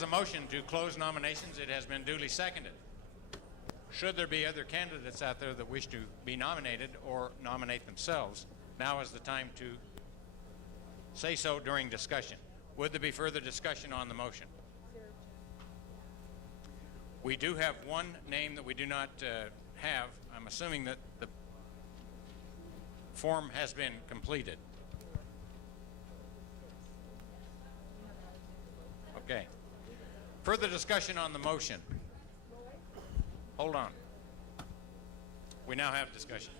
is a motion to close nominations. It has been duly seconded. Should there be other candidates out there that wish to be nominated or nominate themselves, now is the time to say so during discussion. Would there be further discussion on the motion? We do have one name that we do not have. I'm assuming that the form has been completed. Okay. Further discussion on the motion. Hold on. We now have discussion.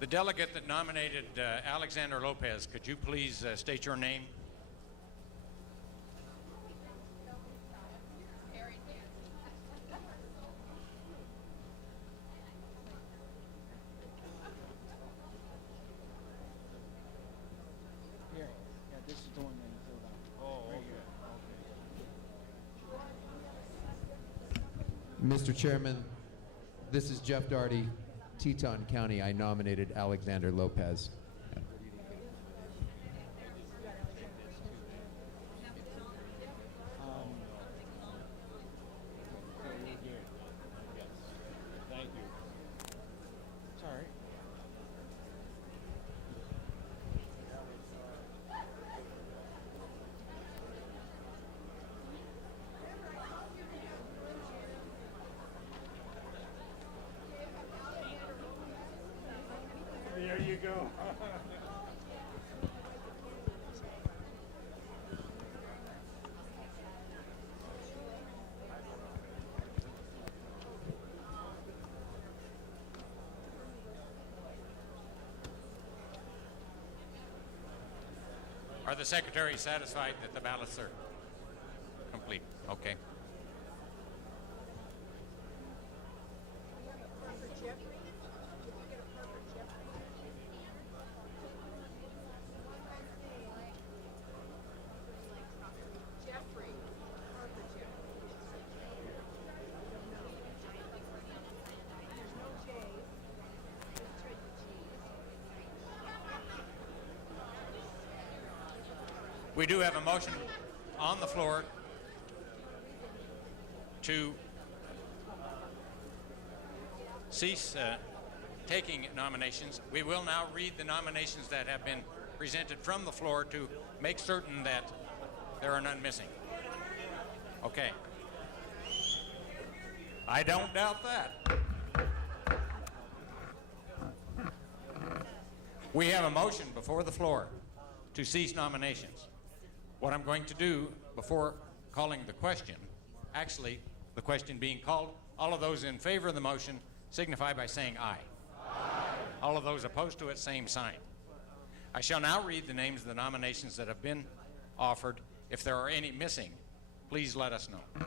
The delegate that nominated Alexander Lopez, could you please state your name? Here. Yeah, this is the one that you filled out. Oh, okay. Mr. Chairman, this is Jeff Daugherty, Teton County. I nominated Alexander Lopez. Thank you. It's all right. There you go. Are the secretaries satisfied that the ballots are complete? Okay. We do have a motion on the floor to cease taking nominations. We will now read the nominations that have been presented from the floor to make certain that there are none missing. Okay. I don't doubt that. We have a motion before the floor to cease nominations. What I'm going to do before calling the question, actually the question being called, all of those in favor of the motion signify by saying aye. Aye. All of those opposed to it, same sign. I shall now read the names of the nominations that have been offered. If there are any missing, please let us know.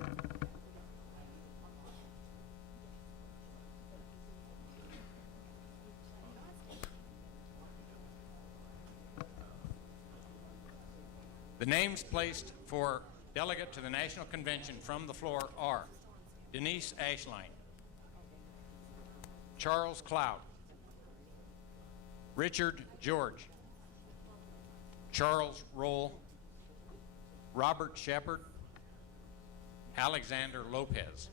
The names placed for delegate to the National Convention from the floor are Denise Ashline, Charles Cloud, Richard George, Charles Roll, Robert Shepard, Alexander Lopez.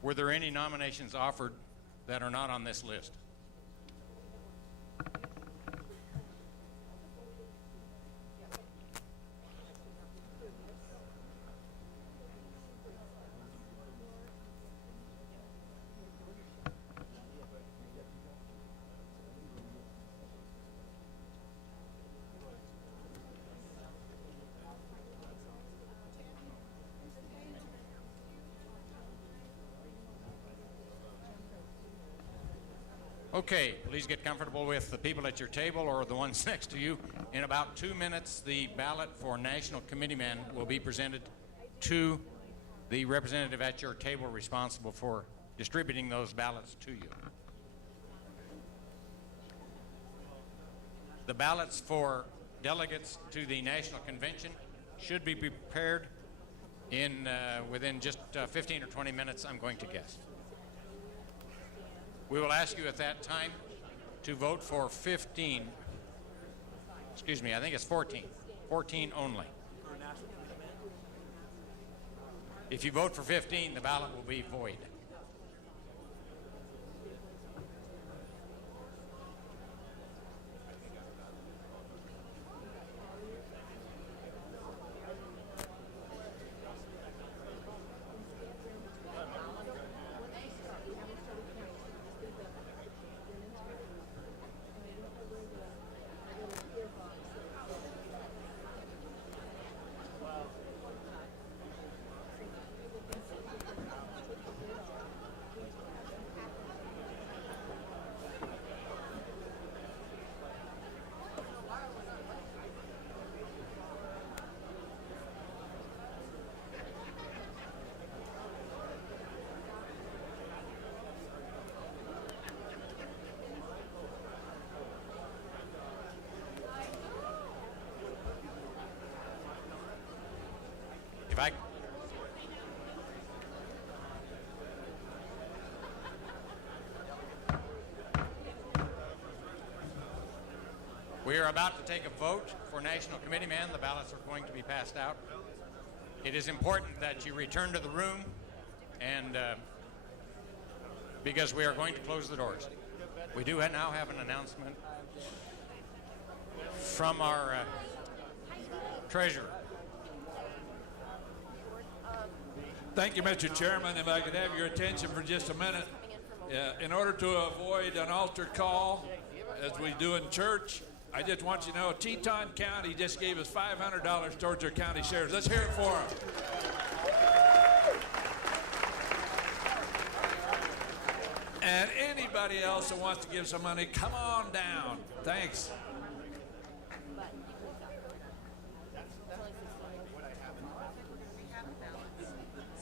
Were there any nominations offered that are not on this list? Okay, please get comfortable with the people at your table or the ones next to you. In about 2 minutes, the ballot for National Committeeman will be presented to the representative at your table responsible for distributing those ballots to you. The ballots for delegates to the National Convention should be prepared within just 15 or 20 minutes, I'm going to guess. We will ask you at that time to vote for 15. Excuse me, I think it's 14. 14 only. If you vote for 15, the ballot will be void. If I We are about to take a vote for National Committee Man. The ballots are going to be passed out. It is important that you return to the room, and because we are going to close the doors. We do now have an announcement from our treasurer. Thank you, Mr. Chairman. If I could have your attention for just a minute. In order to avoid an altar call, as we do in church, I just want you to know Teton County just gave us $500 towards their county shares. Let's hear it for them. And anybody else that wants to give some money, come on down. Thanks.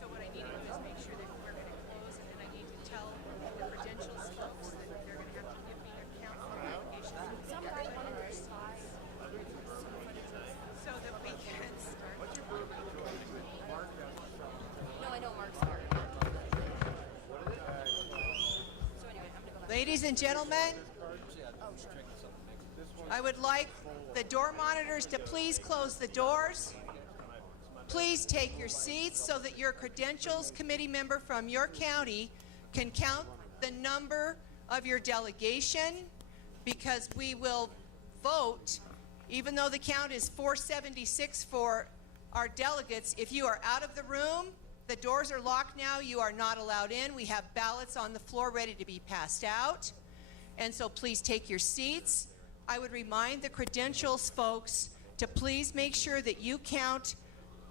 So what I need to do is make sure that we're going to close, and then I need to tell the credentials folks that they're going to have to give me a count for applications. Somebody on their side. So that we can start. No, I know Mark's hard. So anyway, I'm gonna go back. Ladies and gentlemen, I would like the door monitors to please close the doors. Please take your seats so that your credentials committee member from your county can count the number of your delegation, because we will vote, even though the count is 476 for our delegates. If you are out of the room, the doors are locked now, you are not allowed in. We have ballots on the floor ready to be passed out. And so please take your seats. I would remind the credentials folks to please make sure that you count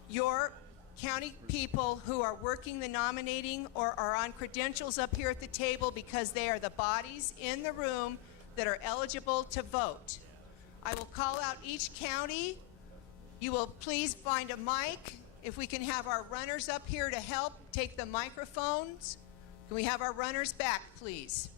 your county people who are working the nominating or are on credentials up here at the table, because they are the bodies in the room that are eligible to vote. I will call out each county. You will please find a mic. If we can have our runners up here to help take the microphones. Can we have our runners back, please?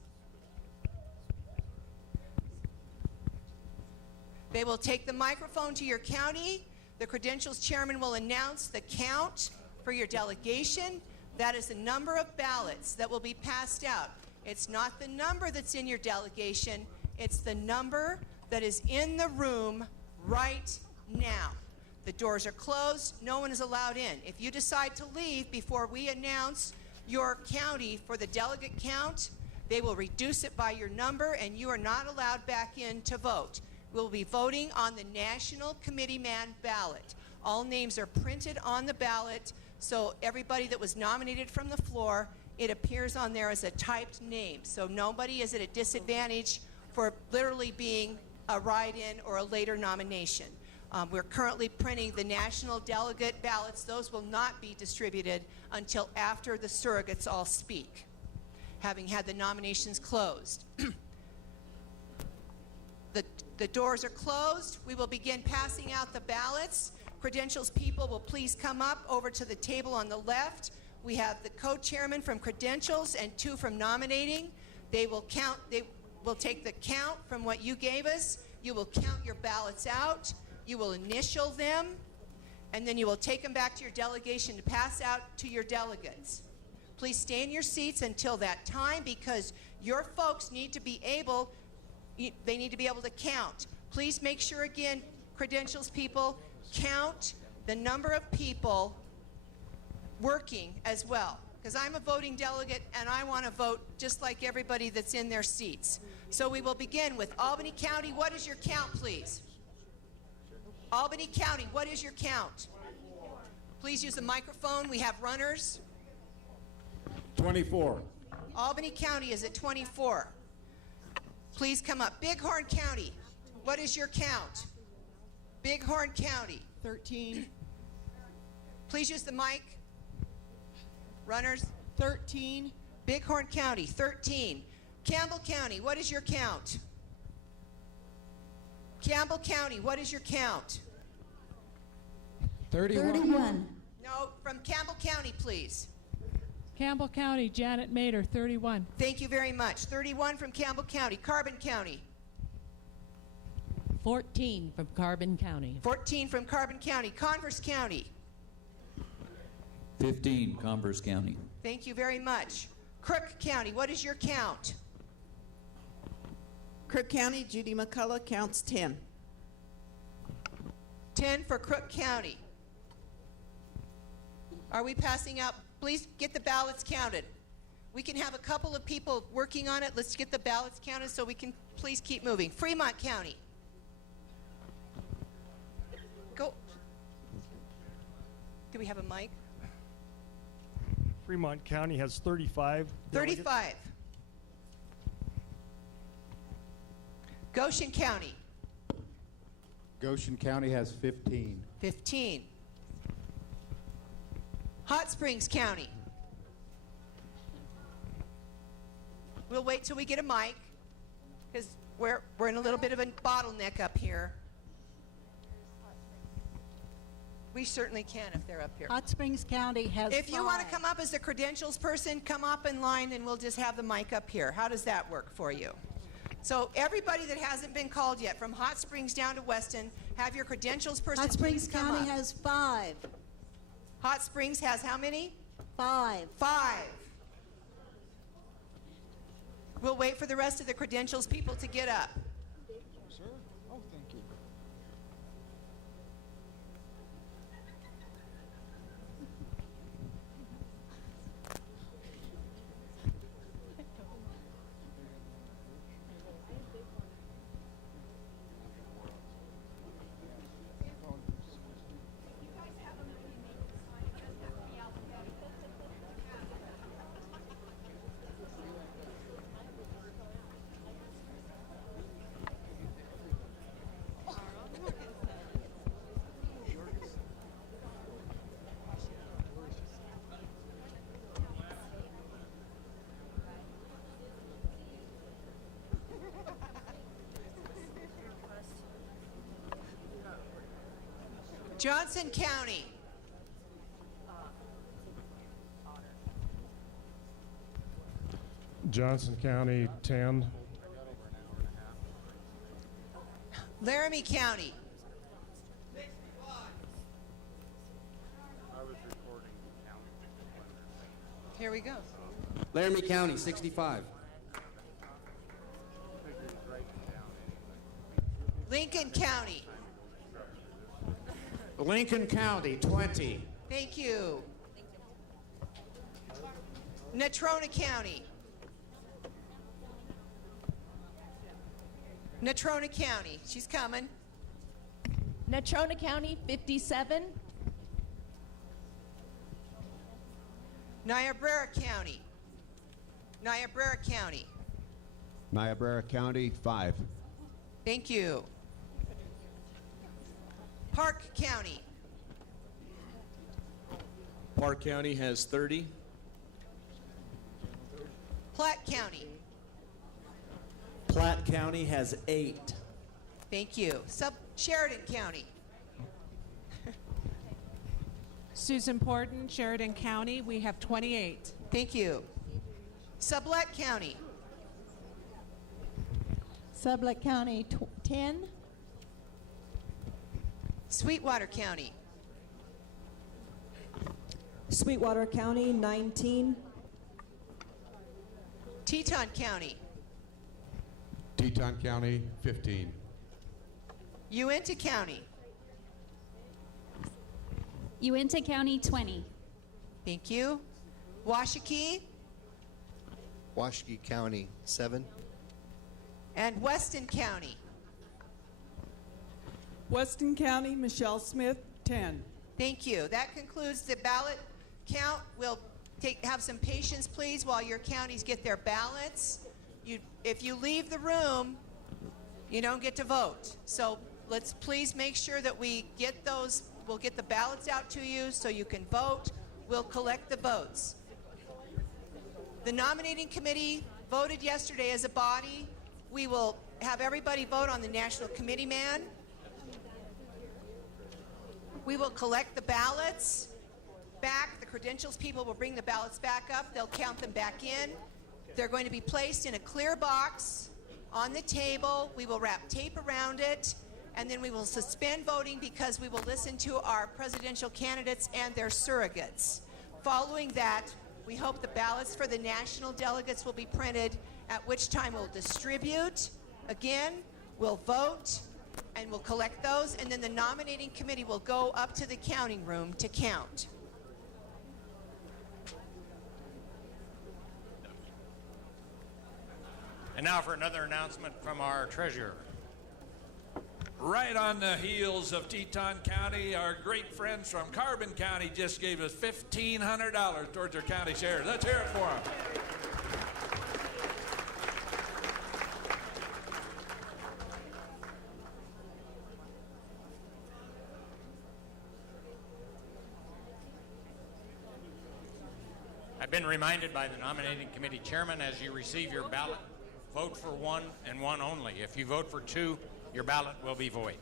They will take the microphone to your county. The credentials chairman will announce the count for your delegation. That is the number of ballots that will be passed out. It's not the number that's in your delegation, it's the number that is in the room right now. The doors are closed, no one is allowed in. If you decide to leave before we announce your county for the delegate count, they will reduce it by your number and you are not allowed back in to vote. We'll be voting on the National Committee Man ballot. All names are printed on the ballot, so everybody that was nominated from the floor, it appears on there as a typed name. So nobody is at a disadvantage for literally being a write-in or a later nomination. We're currently printing the national delegate ballots. Those will not be distributed until after the surrogates all speak, having had the nominations closed. The doors are closed. We will begin passing out the ballots. Credentials people will please come up over to the table on the left. We have the co-chairman from Credentials and 2 from Nominating. They will count, they will take the count from what you gave us. You will count your ballots out. You will initial them. and then you will take them back to your delegation to pass out to your delegates. Please stay in your seats until that time because your folks need to be able, they need to be able to count. Please make sure again, credentials people, count the number of people working as well. Because I'm a voting delegate and I want to vote just like everybody that's in their seats. So we will begin with Albany County. What is your count, please? Albany County, what is your count? Please use the microphone. We have runners. 24. Albany County is at 24. Please come up. Bighorn County, what is your count? Bighorn County. 13. Please use the mic. Runners. 13. Bighorn County, 13. Campbell County, what is your count? Campbell County, what is your count? 31. No, from Campbell County, please. Campbell County, Janet Mater, 31. Thank you very much. 31 from Campbell County. Carbon County. 14 from Carbon County. 14 from Carbon County. Converse County. 15, Converse County. Thank you very much. Crook County, what is your count? Crook County, Judy McCullough counts 10. 10 for Crook County. Are we passing out? Please get the ballots counted. We can have a couple of people working on it. Let's get the ballots counted so we can please keep moving. Fremont County. Go. Do we have a mic? Fremont County has 35. 35. Goshen County. Goshen County has 15. 15. Hot Springs County. We'll wait till we get a mic because we're in a little bit of a bottleneck up here. We certainly can if they're up here. Hot Springs County has If you want to 5. come up as the credentials person, come up in line and we'll just have the mic up here. How does that work for you? So everybody that hasn't been called yet, from Hot Springs down to Weston, have your credentials person Hot Springs please come County up. has 5. Hot Springs has how many? 5. 5. We'll wait for the rest of the credentials people to get up. Sir? Oh, thank you. Johnson County. Johnson County, 10. Laramie County. Here we go. Laramie County, 65. Lincoln County. Lincoln County, 20. Thank you. Natrona County. Natrona County. She's coming. Natrona County, 57. Niobrara County. Niobrara County. Niobrara County, 5. Thank you. Park County. Park County has 30. Platte County. Platte County has 8. Thank you. Sheridan County. Susan Porton, Sheridan County, we have 28. Thank you. Sublette County. Sublette County, 10. Sweetwater County. Sweetwater County, 19. Teton County. Teton County, 15. Uintah County. Uintah County, 20. Thank you. Washakie. Washakie County, 7. And Weston County. Weston County, Michelle Smith, 10. Thank you. That concludes the ballot count. We'll have some patience, please, while your counties get their ballots. If you leave the room, you don't get to vote. So let's please make sure that we get those. We'll get the ballots out to you so you can vote. We'll collect the votes. The nominating committee voted yesterday as a body. We will have everybody vote on the national committee man. We will collect the ballots back. The credentials people will bring the ballots back up. They'll count them back in. They're going to be placed in a clear box on the table. We will wrap tape around it, and then we will suspend voting because we will listen to our presidential candidates and their surrogates. Following that, we hope the ballots for the national delegates will be printed, at which time we'll distribute. Again, we'll vote, and we'll collect those, and then the nominating committee will go up to the counting room to count. And now for another announcement from our treasurer. Right on the heels of Teton County, our great friends from Carbon County just gave us $1,500 towards their county share. Let's hear it for them. I've been reminded by the nominating committee chairman, as you receive your ballot, vote for one and one only. If you vote for two, your ballot will be void.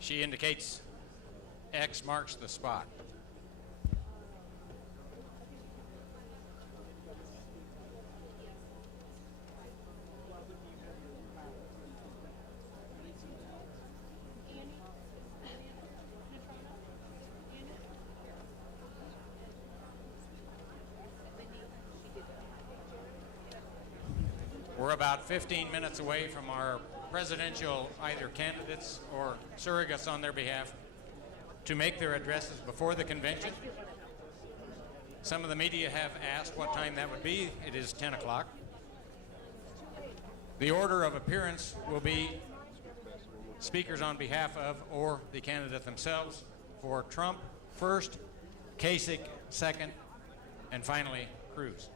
She indicates X marks the spot. We're about 15 minutes away from our presidential either candidates or surrogates on their behalf to make their addresses before the convention. Some of the media have asked what time that would be. It is 10 o'clock. The order of appearance will be speakers on behalf of or the candidate themselves. For Trump first, Kasich second, and finally Cruz.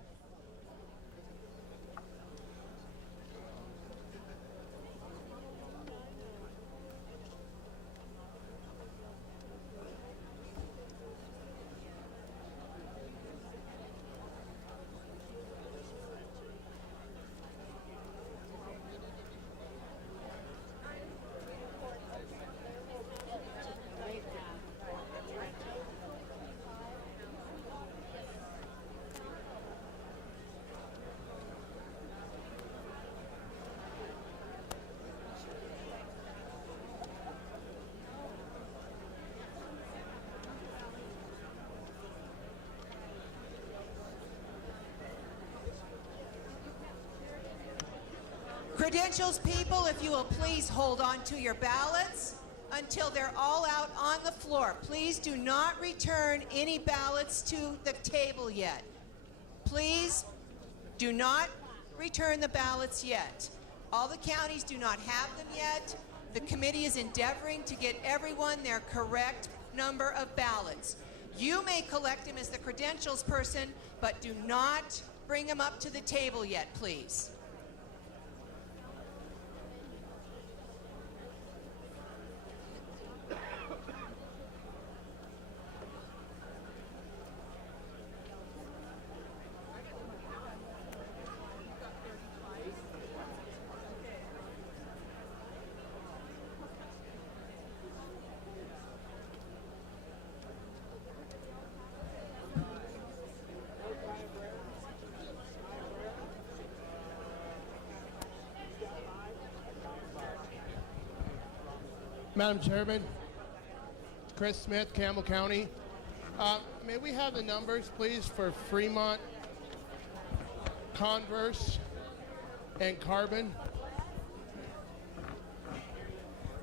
Credentials people, if you will please hold on to your ballots until they're all out on the floor. Please do not return any ballots to the table yet. Please do not return the ballots yet. All the counties do not have them yet. The committee is endeavoring to get everyone their correct number of ballots. You may collect them as the credentials person, but do not bring them up to the table yet, please. Madam Chairman, Chris Smith, Campbell County. May we have the numbers, please, for Fremont, Converse, and Carbon?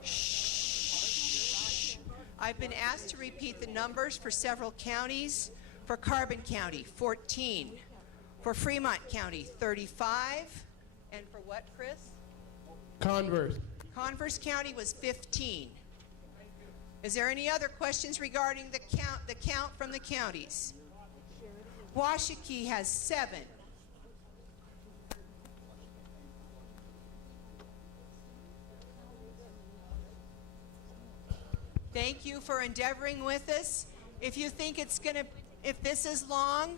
Shh. I've been asked to repeat the numbers for several counties. For Carbon County, 14. For Fremont County, 35. And for what, Chris? Converse. Converse County was 15. Is there any other questions regarding the count from the counties? Washakie has 7. Thank you for endeavoring with us. If you think if this is long,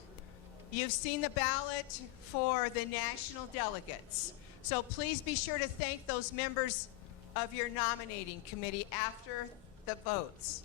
you've seen the ballot for the national delegates. So please be sure to thank those members of your nominating committee after the votes.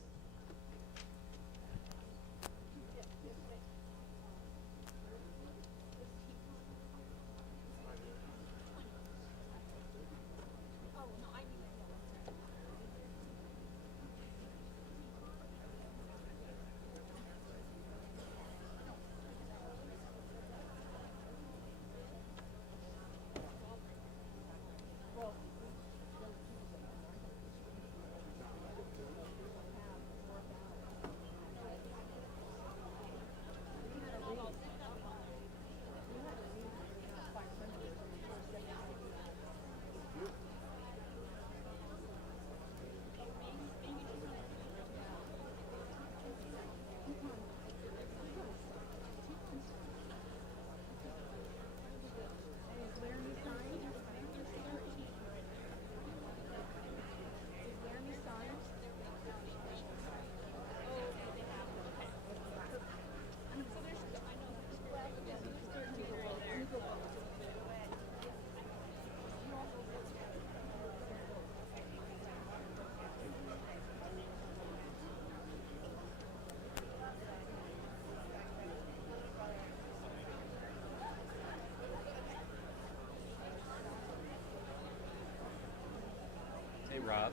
Rob.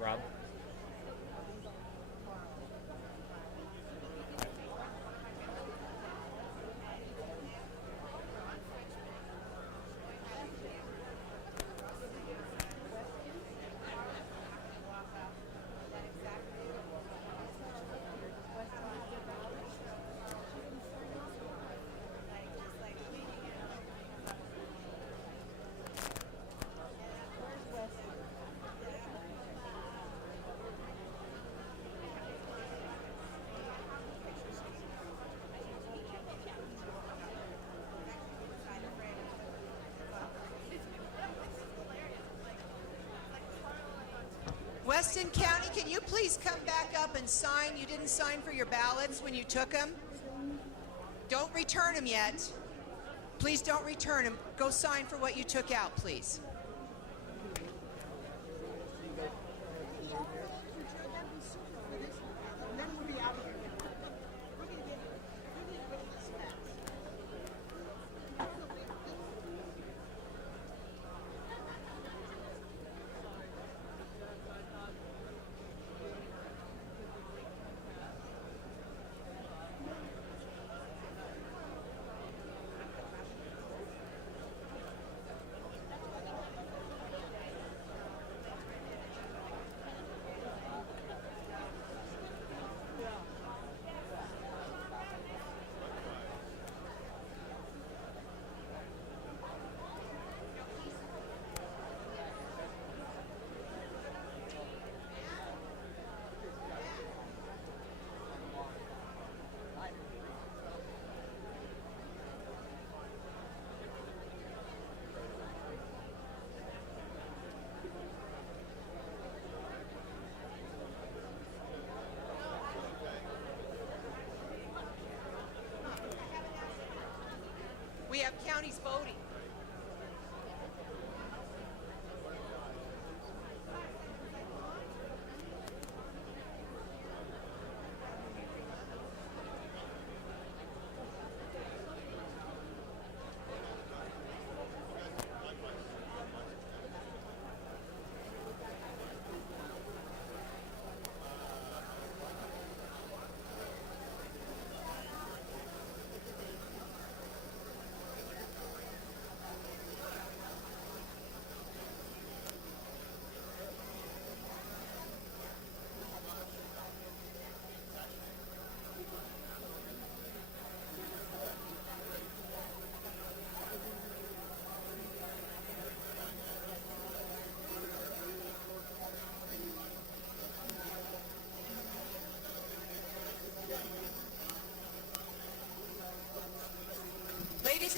Rob. Weston County, can you please come back up and sign? You didn't sign for your ballots when you took them. Don't return them yet. Please don't return them. Go sign for what you took out, please. We have counties voting.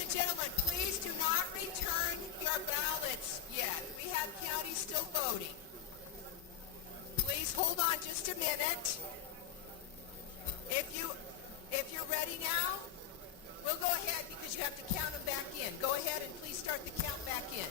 and gentlemen, please do not return your ballots yet. We have counties still voting. Please hold on just a minute. If you're ready now, we'll go ahead because you have to count them back in. Go ahead and please start the count back in.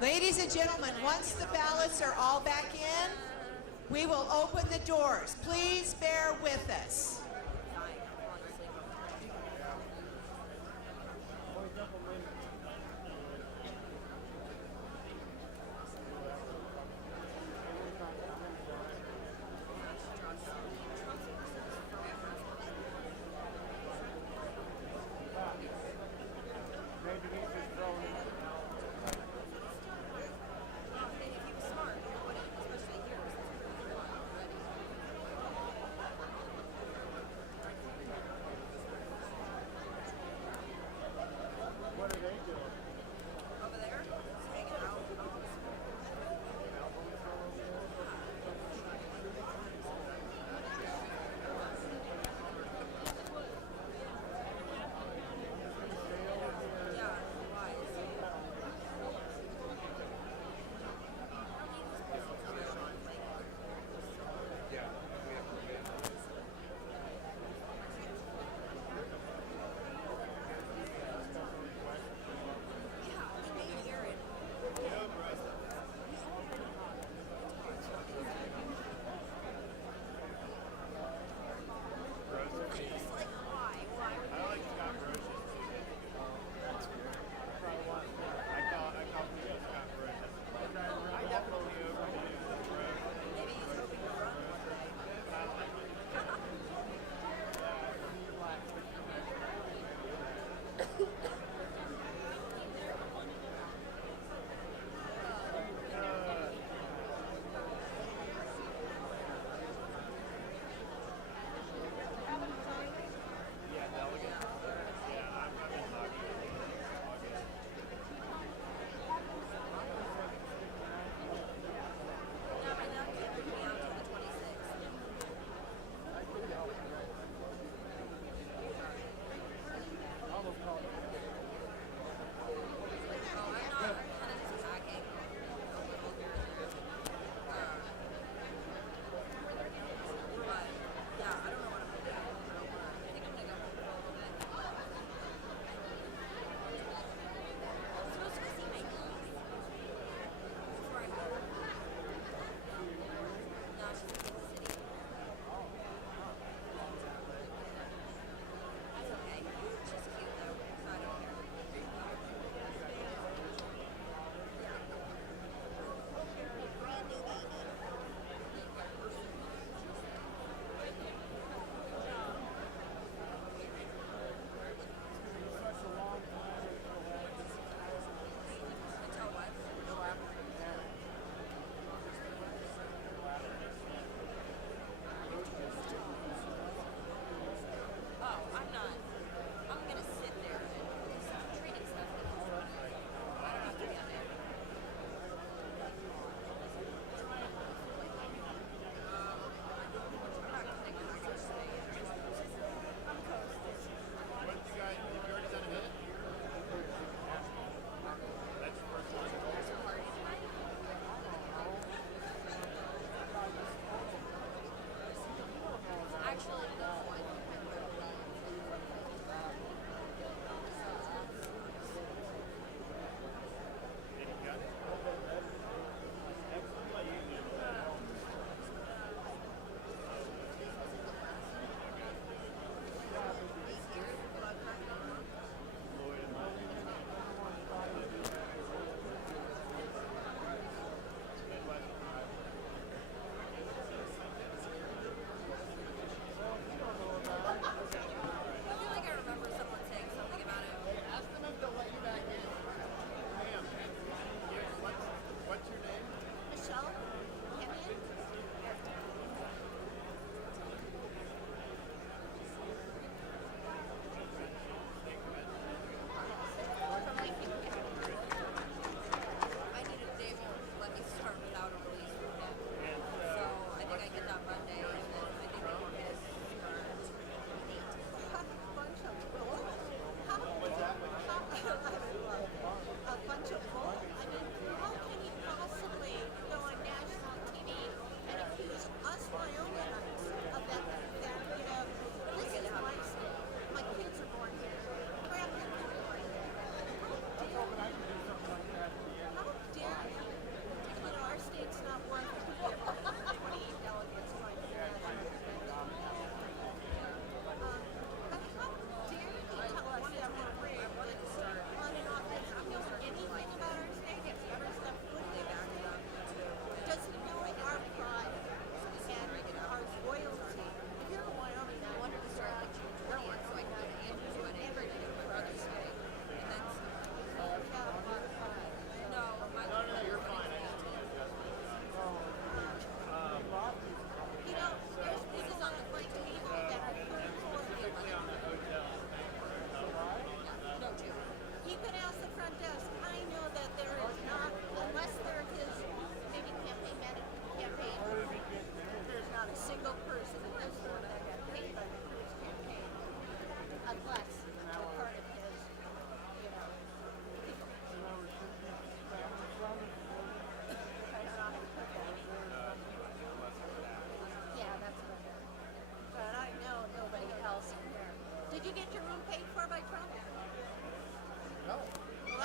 Ladies and gentlemen, once the ballots are all back in, we will open the doors. Please bear with us.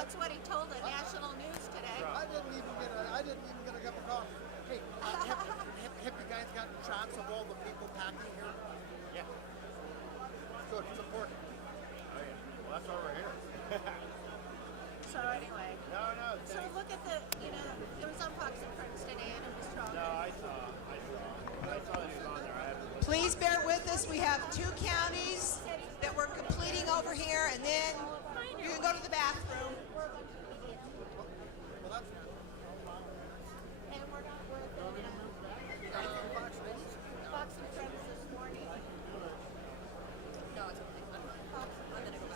That's what he told the national news today. I didn't even get a cup of coffee. Hey, have you guys gotten shots of all the people packing here? Yeah. Good, it's important. Oh, yeah. Well, that's why we're here. So anyway. No. So look at the, it was on Fox and Friends today, and it was strong. No, I saw that he was on there. I haven't listened. Please bear with us. We have 2 counties that we're completing over here, and then you can go to the bathroom. And we're not working. Fox and Friends this morning. No, it's okay. I'm gonna go back.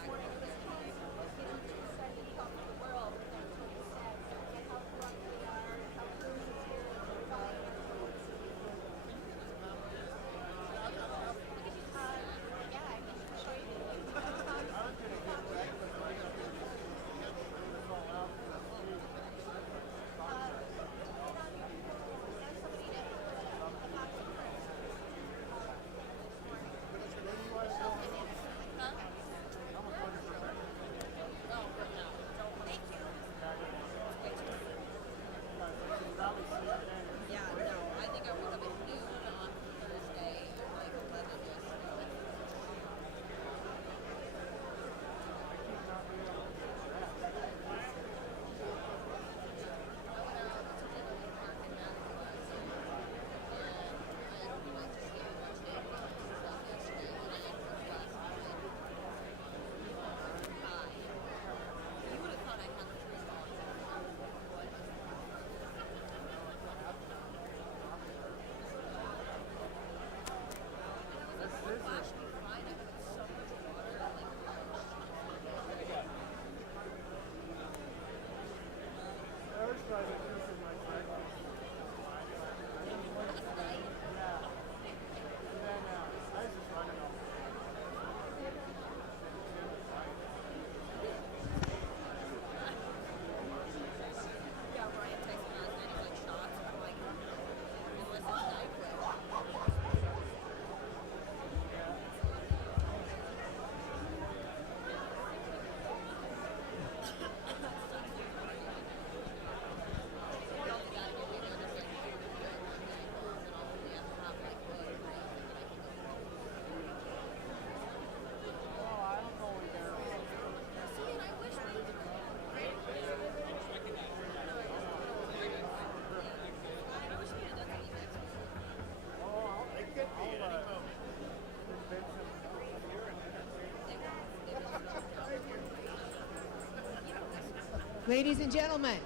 Ladies and gentlemen,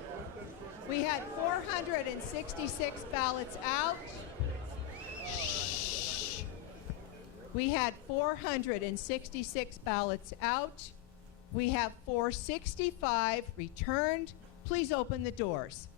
we had 466 ballots out. Shh. We had 466 ballots out. We have 465 returned. Please open the doors.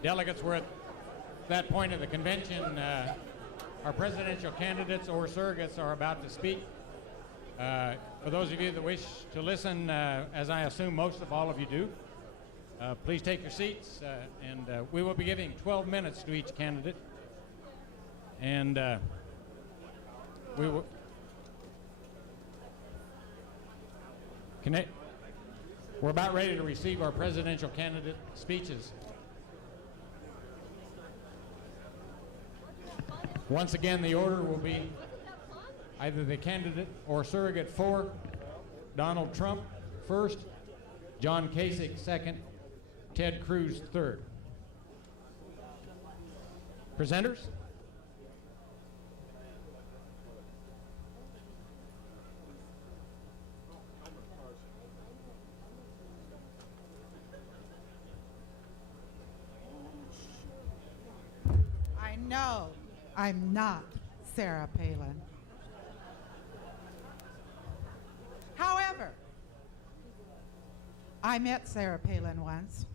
Delegates, we're at that point of the convention. Our presidential candidates or surrogates are about to speak. For those of you that wish to listen, as I assume most of all of you do, please take your seats, and we will be giving 12 minutes to each candidate. And we will we're about ready to receive our presidential candidate speeches. Once again, the order will be either the candidate or surrogate for Donald Trump first, John Kasich second, Ted Cruz third. Presenters? I'm not Sarah Palin. However, I met Sarah Palin once.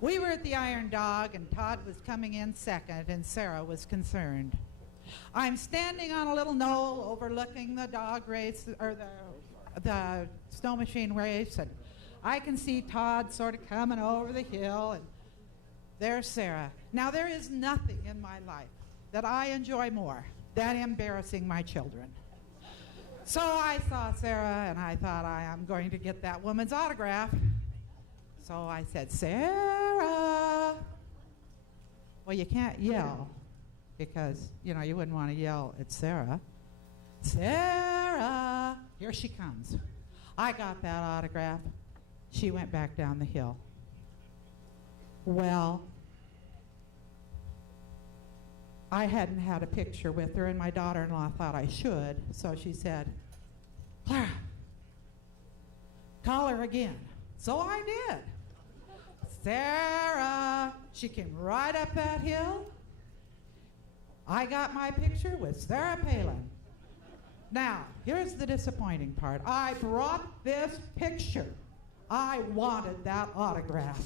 We were at the Iron Dog, and Todd was coming in second, and Sarah was concerned. I'm standing on a little knoll overlooking the dog race, or the snow machine race, and I can see Todd sort of coming over the hill, and there's Sarah. Now, there is nothing in my life that I enjoy more than embarrassing my children. So I saw Sarah, and I thought, I am going to get that woman's autograph. So I said, Sarah. Well, you can't yell because, you wouldn't want to yell at Sarah. Sarah. Here she comes. I got that autograph. She went back down the hill. Well, I hadn't had a picture with her, and my daughter-in-law thought I should, so she said, Clara, call her again. So I did. Sarah. She came right up that hill. I got my picture with Sarah Palin. Now, here's the disappointing part. I brought this picture. I wanted that autograph.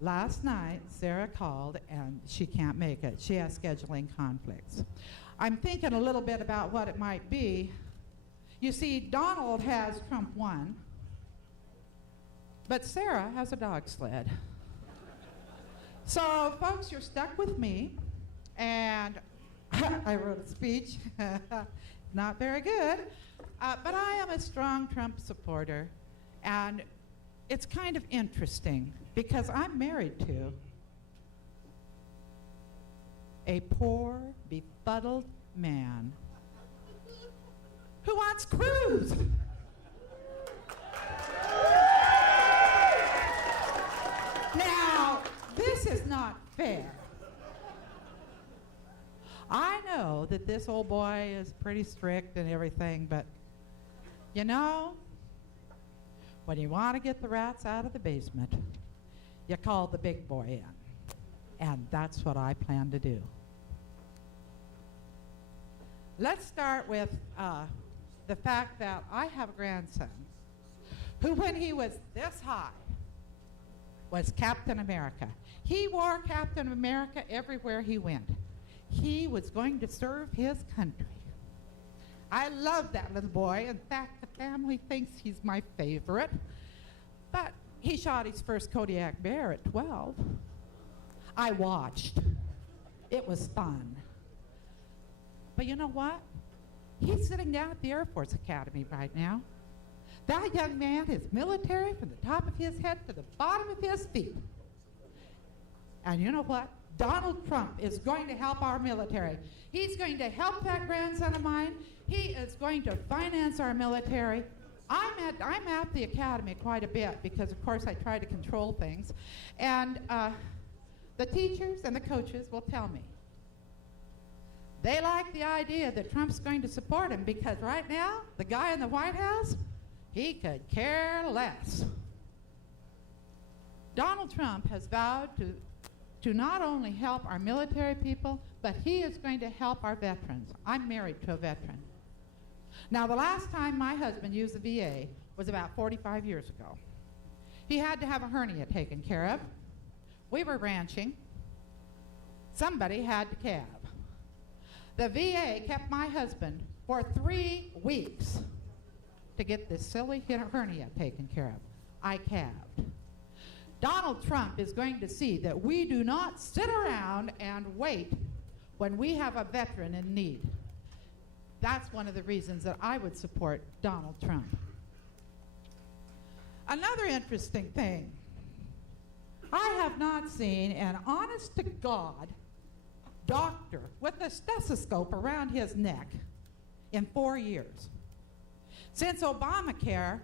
Last night, Sarah called, and she can't make it. She has scheduling conflicts. I'm thinking a little bit about what it might be. You see, Donald has Trump 1, but Sarah has a dog sled. So, folks, you're stuck with me, and I wrote a speech. Not very good, but I am a strong Trump supporter, and it's kind of interesting because I'm married to a poor, befuddled man who wants cruise. Now, this is not fair. I know that this old boy is pretty strict and everything, but when you want to get the rats out of the basement, you call the big boy in. And that's what I plan to do. Let's start with the fact that I have a grandson who, when he was this high, was Captain America. He wore Captain America everywhere he went. He was going to serve his country. I love that little boy. In fact, the family thinks he's my favorite. But he shot his first Kodiak bear at 12. I watched. It was fun. But you know what? He's sitting down at the Air Force Academy right now. That young man is military from the top of his head to the bottom of his feet. And you know what? Donald Trump is going to help our military. He's going to help that grandson of mine. He is going to finance our military. I'm at the academy quite a bit because, of course, I try to control things. And the teachers and the coaches will tell me they like the idea that Trump's going to support him because right now, the guy in the White House, he could care less. Donald Trump has vowed to not only help our military people, but he is going to help our veterans. I'm married to a veteran. Now, the last time my husband used the VA was about 45 years ago. He had to have a hernia taken care of. We were ranching. Somebody had to calve. The VA kept my husband for 3 weeks to get this silly hernia taken care of. I calved. Donald Trump is going to see that we do not sit around and wait when we have a veteran in need. That's one of the reasons that I would support Donald Trump. Another interesting thing, I have not seen an honest-to-God doctor with a stethoscope around his neck in 4 years. Since Obamacare,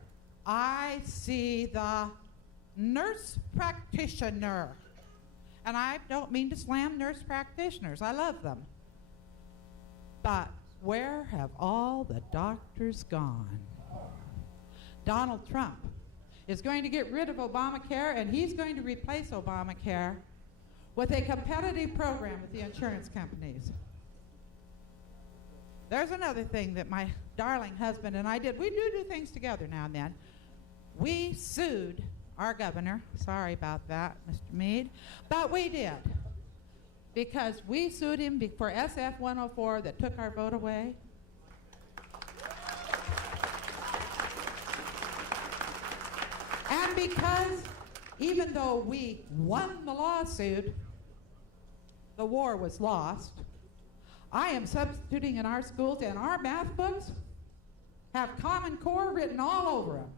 I see the nurse practitioner. And I don't mean to slam nurse practitioners. I love them. But where have all the doctors gone? Donald Trump is going to get rid of Obamacare, and he's going to replace Obamacare with a competitive program with the insurance companies. There's another thing that my darling husband and I did. We do things together now and then. We sued our governor. Sorry about that, Mr. Meade. But we did. Because we sued him for SF 104 that took our vote away. And because even though we won the lawsuit, the war was lost. I am substituting in our schools, and our math books have Common Core written all over them.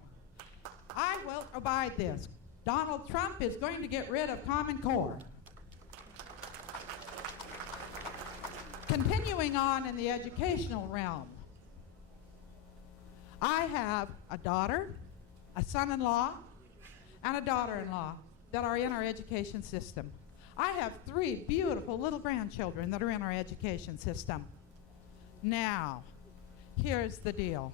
I will provide this. Donald Trump is going to get rid of Common Core. Continuing on in the educational realm, I have a daughter, a son-in-law, and a daughter-in-law that are in our education system. I have 3 beautiful little grandchildren that are in our education system. Now, here's the deal.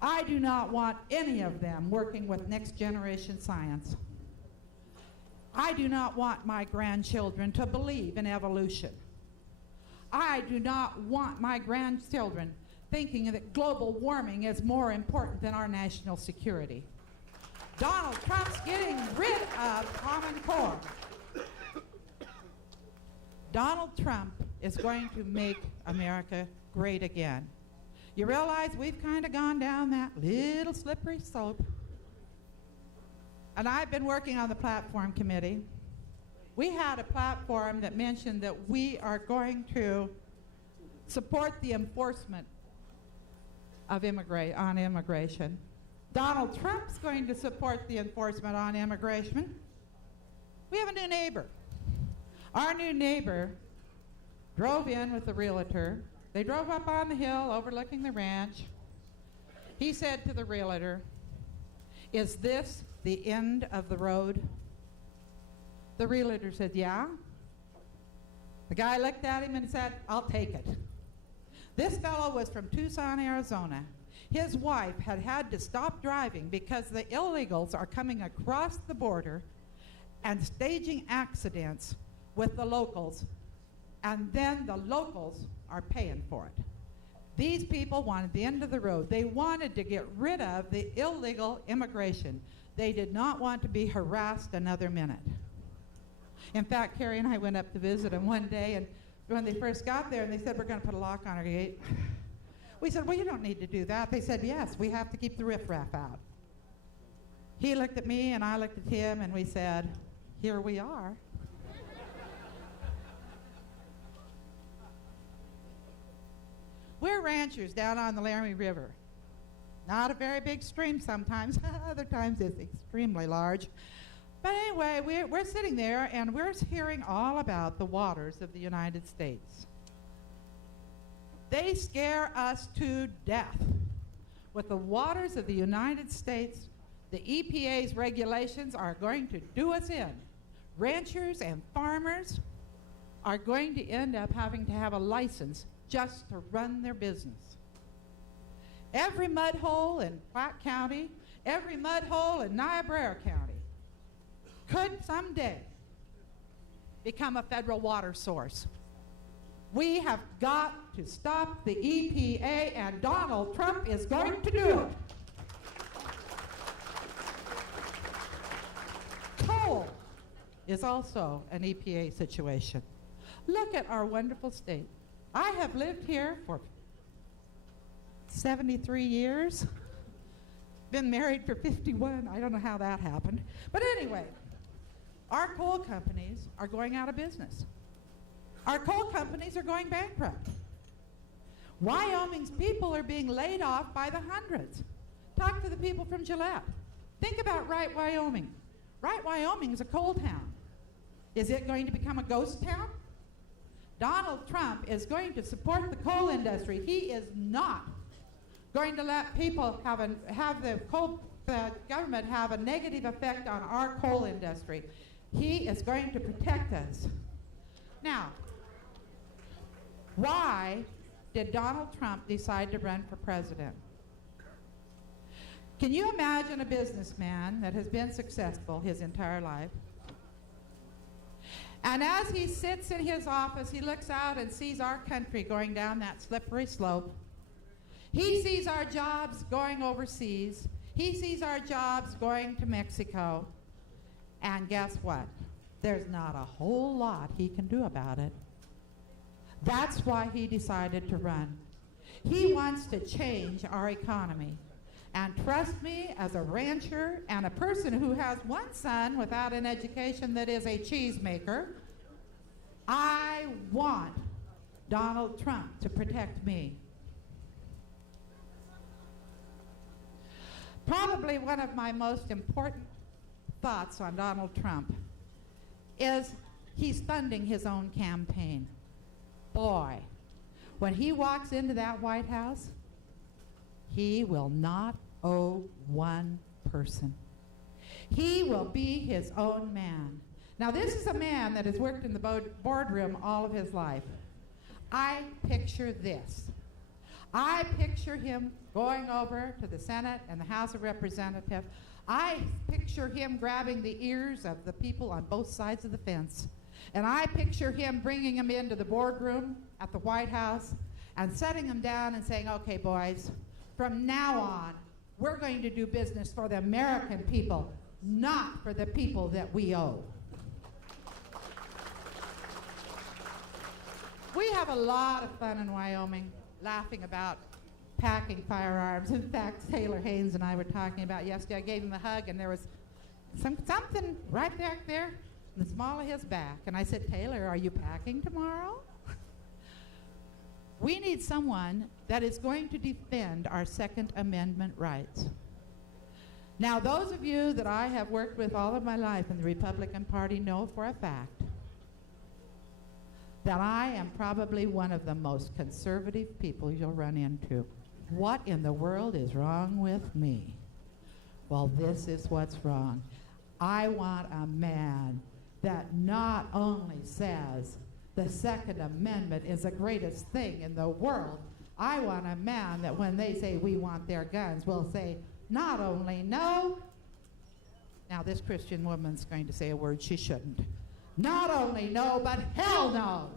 I do not want any of them working with next generation science. I do not want my grandchildren to believe in evolution. I do not want my grandchildren thinking that global warming is more important than our national security. Donald Trump's getting rid of Common Core. Donald Trump is going to make America great again. You realize we've kind of gone down that little slippery slope. And I've been working on the platform committee. We had a platform that mentioned that we are going to support the enforcement of immigration. Donald Trump's going to support the enforcement on immigration. We have a new neighbor. Our new neighbor drove in with the realtor. They drove up on the hill overlooking the ranch. He said to the realtor, "Is this the end of the road?" The realtor said, "Yeah." The guy looked at him and said, "I'll take it." This fellow was from Tucson, Arizona. His wife had had to stop driving because the illegals are coming across the border and staging accidents with the locals, and then the locals are paying for it. These people wanted the end of the road. They wanted to get rid of the illegal immigration. They did not want to be harassed another minute. In fact, Carrie and I went up to visit them one day, and when they first got there, and they said, "We're going to put a lock on our gate." We said, "Well, you don't need to do that." They said, "Yes, we have to keep the riffraff out." He looked at me, and I looked at him, and we said, "Here we are." We're ranchers down on the Laramie River. Not a very big stream sometimes. Other times it's extremely large. But anyway, we're sitting there and we're hearing all about the waters of the United States. They scare us to death. With the waters of the United States, the EPA's regulations are going to do us in. Ranchers and farmers are going to end up having to have a license just to run their business. Every mud hole in Platte County, every mud hole in Niobrara County could someday become a federal water source. We have got to stop the EPA, and Donald Trump is going to do it. Coal is also an EPA situation. Look at our wonderful state. I have lived here for 73 years. Been married for 51. I don't know how that happened. But anyway, our coal companies are going out of business. Our coal companies are going bankrupt. Wyoming's people are being laid off by the hundreds. Talk to the people from Gillette. Think about Wright, Wyoming. Wright, Wyoming is a coal town. Is it going to become a ghost town? Donald Trump is going to support the coal industry. He is not going to let people have the government have a negative effect on our coal industry. He is going to protect us. Now, why did Donald Trump decide to run for president? Can you imagine a businessman that has been successful his entire life? And as he sits in his office, he looks out and sees our country going down that slippery slope. He sees our jobs going overseas. He sees our jobs going to Mexico. And guess what? There's not a whole lot he can do about it. That's why he decided to run. He wants to change our economy. And trust me, as a rancher and a person who has one son without an education that is a cheesemaker, I want Donald Trump to protect me. Probably one of my most important thoughts on Donald Trump is he's funding his own campaign. Boy, when he walks into that White House, he will not owe one person. He will be his own man. Now, this is a man that has worked in the boardroom all of his life. I picture this. I picture him going over to the Senate and the House of Representatives. I picture him grabbing the ears of the people on both sides of the fence. And I picture him bringing them into the boardroom at the White House and setting them down and saying, okay, boys, from now on, we're going to do business for the American people, not for the people that we owe. We have a lot of fun in Wyoming, laughing about packing firearms. In fact, Taylor Haynes and I were talking about yesterday. I gave him a hug, and there was something right back there in the small of his back. And I said, Taylor, are you packing tomorrow? We need someone that is going to defend our Second Amendment rights. Now, those of you that I have worked with all of my life in the Republican Party know for a fact that I am probably one of the most conservative people you'll run into. What in the world is wrong with me? Well, this is what's wrong. I want a man that not only says the Second Amendment is the greatest thing in the world, I want a man that when they say we want their guns will say not only no, now this Christian woman's going to say a word she shouldn't. Not only no, but hell no.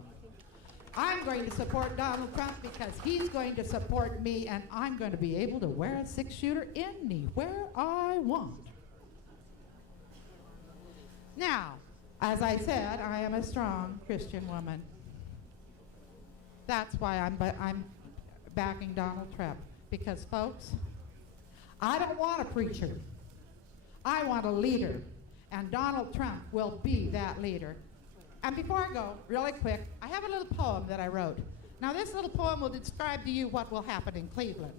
I'm going to support Donald Trump because he's going to support me, and I'm going to be able to wear a 6-shooter anywhere I want. Now, as I said, I am a strong Christian woman. That's why I'm backing Donald Trump. Because, folks, I don't want a preacher. I want a leader. And Donald Trump will be that leader. And before I go, really quick, I have a little poem that I wrote. Now, this little poem will describe to you what will happen in Cleveland.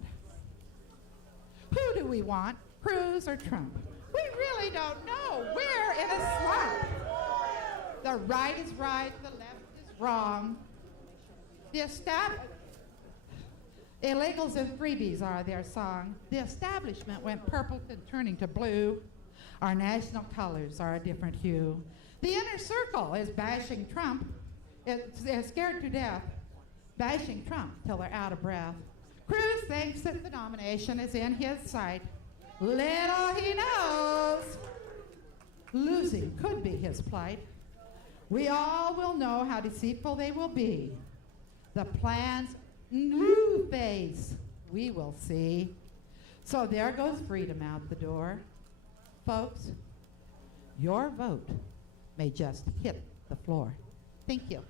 Who do we want, Cruz or Trump? We really don't know. We're in a slump. The right is right, the left is wrong. The illegals and freebies are their song. The establishment went purple and turning to blue. Our national colors are a different hue. The inner circle is bashing Trump. They're scared to death, bashing Trump till they're out of breath. Cruz thinks that the nomination is in his sight. Little he knows, losing could be his plight. We all will know how deceitful they will be. The plan's new face we will see. So there goes freedom out the door. Folks, your vote may just hit the floor. Thank you.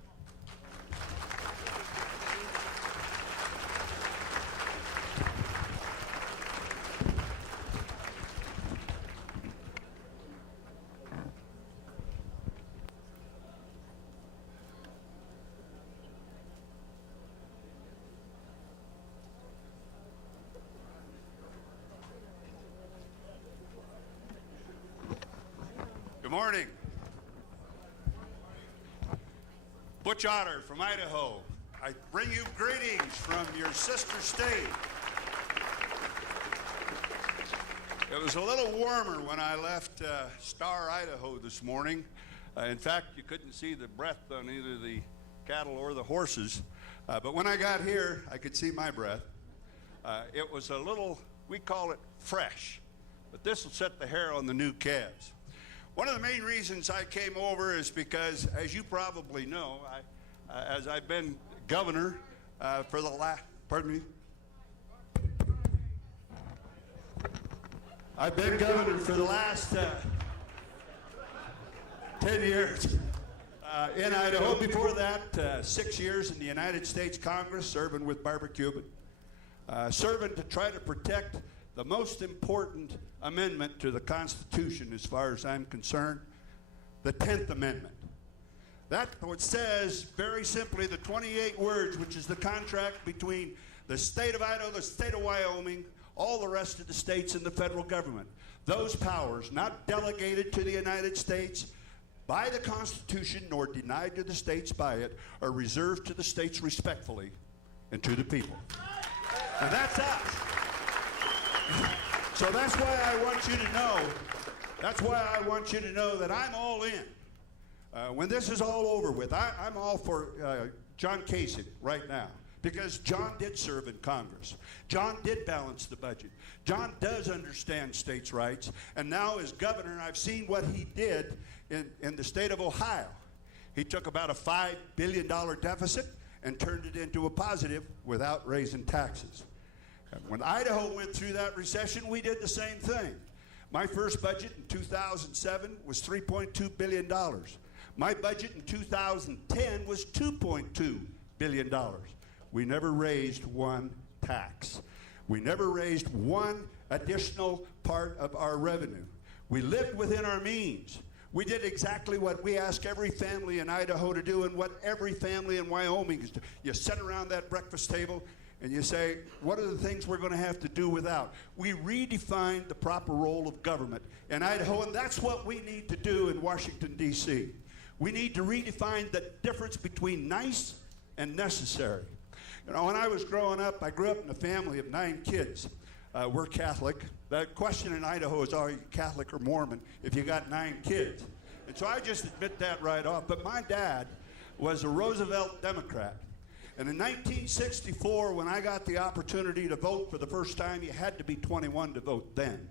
Good morning. Butch Otter from Idaho. I bring you greetings from your sister state. It was a little warmer when I left Star, Idaho this morning. In fact, you couldn't see the breath on either the cattle or the horses. But when I got here, I could see my breath. It was a little, we call it fresh, but this will set the hair on the new calves. One of the main reasons I came over is because, as you probably know, as I've been governor for the last, pardon me? I've been governor for the last 10 years in Idaho. Before that, 6 years in the United States Congress, serving with Barbara Cuban, serving to try to protect the most important amendment to the Constitution, as far as I'm concerned, the 10th Amendment. That's what says, very simply, the 28 words, which is the contract between the state of Idaho, the state of Wyoming, all the rest of the states and the federal government. Those powers, not delegated to the United States by the Constitution, nor denied to the states by it, are reserved to the states respectfully and to the people. And that's us. So that's why I want you to know, that I'm all in. When this is all over with, I'm all for John Kasich right now, because John did serve in Congress. John did balance the budget. John does understand states' rights, and now as governor, I've seen what he did in the state of Ohio. He took about a $5 billion deficit and turned it into a positive without raising taxes. When Idaho went through that recession, we did the same thing. My first budget in 2007 was $3.2 billion. My budget in 2010 was $2.2 billion. We never raised one tax. We never raised one additional part of our revenue. We lived within our means. We did exactly what we ask every family in Idaho to do and what every family in Wyoming is doing. You sit around that breakfast table and you say, what are the things we're going to have to do without? We redefined the proper role of government in Idaho, and that's what we need to do in Washington, D.C. We need to redefine the difference between nice and necessary. You know, when I was growing up, I grew up in a family of 9 kids. We're Catholic. The question in Idaho is, are you Catholic or Mormon if you got 9 kids? And so I just admit that right off. But my dad was a Roosevelt Democrat. And in 1964, when I got the opportunity to vote for the first time, you had to be 21 to vote then.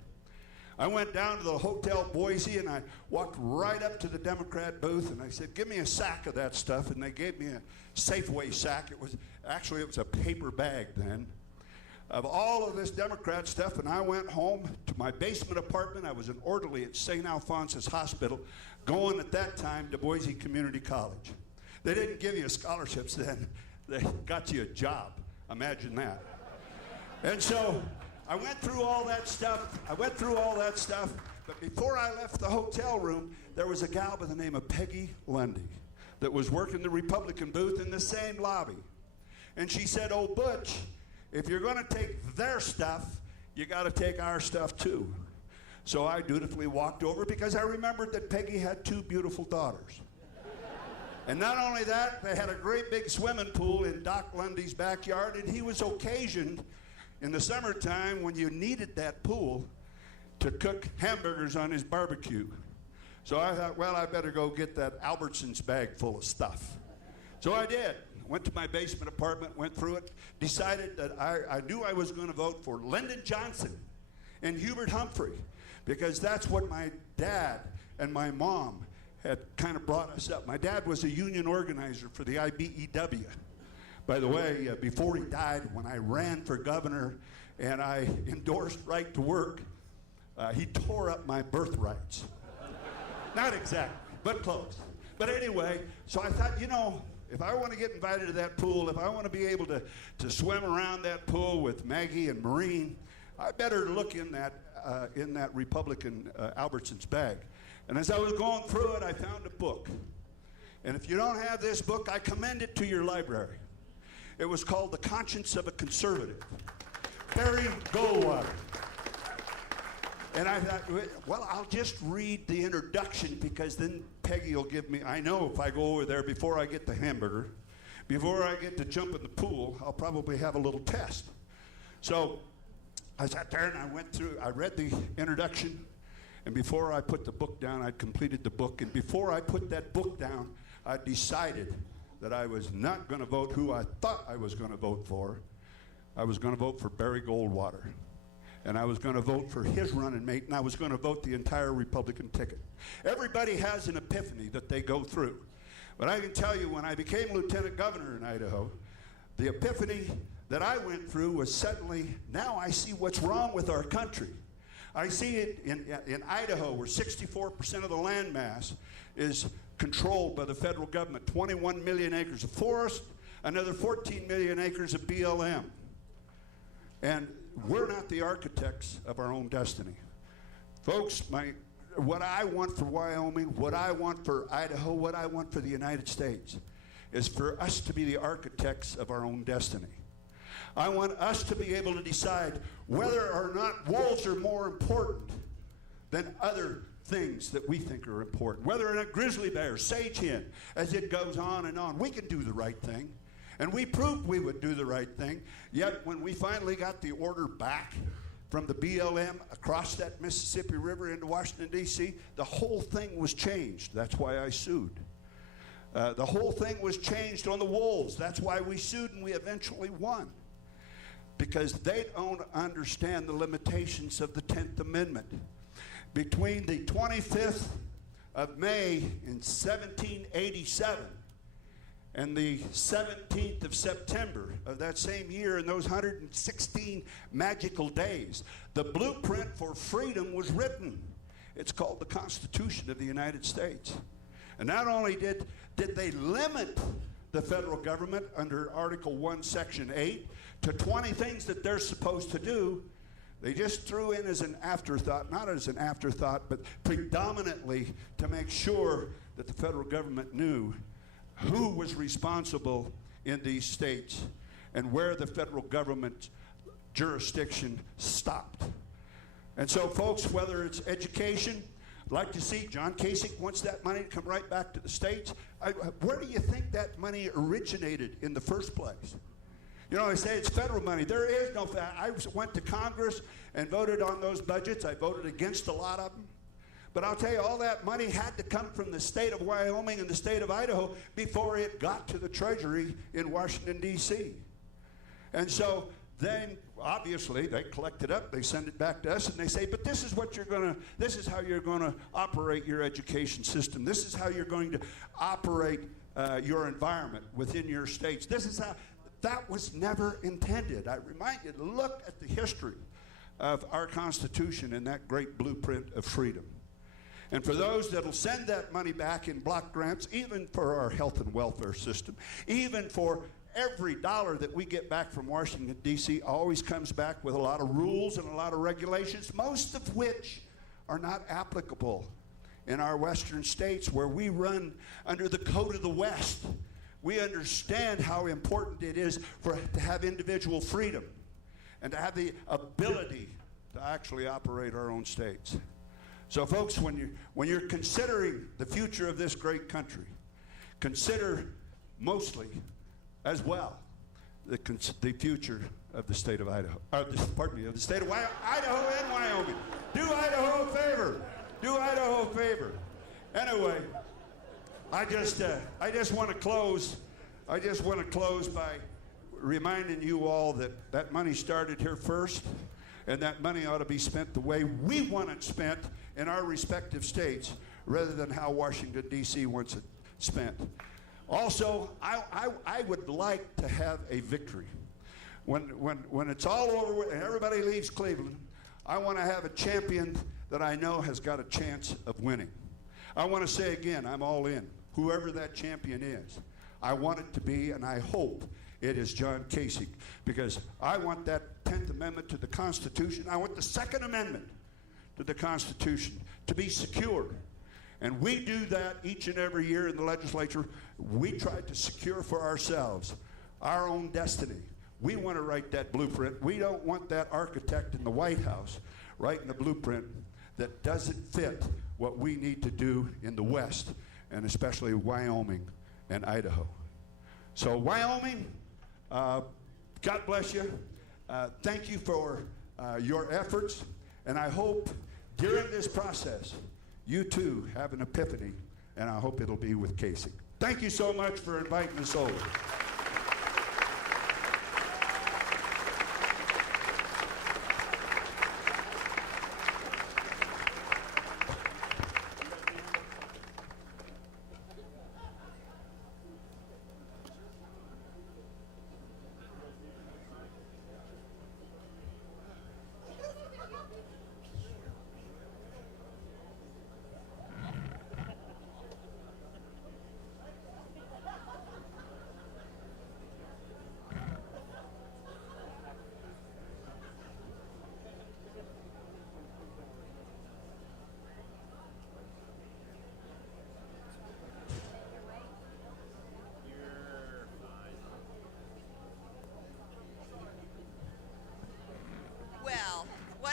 I went down to the Hotel Boise and I walked right up to the Democrat booth and I said, give me a sack of that stuff. And they gave me a Safeway sack. It was a paper bag then of all of this Democrat stuff. And I went home to my basement apartment. I was an orderly at St. Alphonsus Hospital, going at that time to Boise Community College. They didn't give you scholarships then. They got you a job. Imagine that. And so I went through all that stuff. But before I left the hotel room, there was a gal by the name of Peggy Lundy that was working the Republican booth in the same lobby. And she said, oh, Butch, if you're going to take their stuff, you got to take our stuff too. So I dutifully walked over because I remembered that Peggy had 2 beautiful daughters. And not only that, they had a great big swimming pool in Doc Lundy's backyard, and he was occasioned in the summertime when you needed that pool to cook hamburgers on his barbecue. So I thought, well, I better go get that Albertsons bag full of stuff. So I did. Went to my basement apartment, went through it, decided that I knew I was going to vote for Lyndon Johnson and Hubert Humphrey, because that's what my dad and my mom had kind of brought us up. My dad was a union organizer for the IBEW. By the way, before he died, when I ran for governor and I endorsed right to work, he tore up my birthrights. Not exactly, but close. But anyway, so I thought, you know, if I want to get invited to that pool, if I want to be able to swim around that pool with Maggie and Maureen, I better look in that Republican Albertsons bag. And as I was going through it, I found a book. And if you don't have this book, I commend it to your library. It was called The Conscience of a Conservative, Barry Goldwater. And I thought, well, I'll just read the introduction because then Peggy will give me, I know if I go over there before I get the hamburger, before I get to jump in the pool, I'll probably have a little test. So I sat there and I went through, I read the introduction, and before I put the book down, I'd completed the book. And before I put that book down, I decided that I was not going to vote who I thought I was going to vote for. I was going to vote for Barry Goldwater. and I was going to vote for his running mate, and I was going to vote the entire Republican ticket. Everybody has an epiphany that they go through. But I can tell you, when I became lieutenant governor in Idaho, the epiphany that I went through was suddenly, now I see what's wrong with our country. I see it in Idaho, where 64% of the land mass is controlled by the federal government. 21 million acres of forest, another 14 million acres of BLM. And we're not the architects of our own destiny. Folks, what I want for Wyoming, what I want for Idaho, what I want for the United States is for us to be the architects of our own destiny. I want us to be able to decide whether or not wolves are more important than other things that we think are important. Whether or not grizzly bear, sage hen, as it goes on and on, we can do the right thing. And we proved we would do the right thing. Yet when we finally got the order back from the BLM across that Mississippi River into Washington, D.C., the whole thing was changed. That's why I sued. The whole thing was changed on the wolves. That's why we sued, and we eventually won. Because they don't understand the limitations of the 10th Amendment. Between the 25th of May in 1787 and the 17th of September of that same year, in those 116 magical days, the blueprint for freedom was written. It's called the Constitution of the United States. And not only did they limit the federal government under Article 1, Section 8 to 20 things that they're supposed to do, they just threw in as an afterthought, not as an afterthought, but predominantly to make sure that the federal government knew who was responsible in these states and where the federal government jurisdiction stopped. And so, folks, whether it's education, I'd like to see, John Kasich wants that money to come right back to the states. Where do you think that money originated in the first place? You know, they say it's federal money. There is no, I went to Congress and voted on those budgets. I voted against a lot of them. But I'll tell you, all that money had to come from the state of Wyoming and the state of Idaho before it got to the Treasury in Washington, D.C. And so then, obviously, they collect it up, they send it back to us, and they say, but this is what this is how you're going to operate your education system. This is how you're going to operate your environment within your states. This is how. That was never intended. I remind you to look at the history of our Constitution and that great blueprint of freedom. And for those that will send that money back in block grants, even for our health and welfare system, even for every dollar that we get back from Washington, D.C., always comes back with a lot of rules and a lot of regulations, most of which are not applicable in our western states where we run under the Code of the West. We understand how important it is to have individual freedom and to have the ability to actually operate our own states. So, folks, when you're considering the future of this great country, consider mostly, as well, the future of the state of Idaho. Of the state of Idaho and Wyoming. Do Idaho a favor. Do Idaho a favor. Anyway. I just want to close. I just want to close by reminding you all that that money started here first, and that money ought to be spent the way we want it spent in our respective states, rather than how Washington, D.C. wants it spent. Also, I would like to have a victory. When it's all over and everybody leaves Cleveland, I want to have a champion that I know has got a chance of winning. I want to say again, I'm all in. Whoever that champion is, I want it to be, and I hope it is John Kasich, because I want that 10th Amendment to the Constitution. I want the Second Amendment to the Constitution to be secure. And we do that each and every year in the legislature. We try to secure for ourselves our own destiny. We want to write that blueprint. We don't want that architect in the White House writing a blueprint that doesn't fit what we need to do in the West, and especially Wyoming and Idaho. So Wyoming, God bless you. Thank you for your efforts, and I hope during this process you too have an epiphany, and I hope it'll be with Kasich. Thank you so much for inviting us over.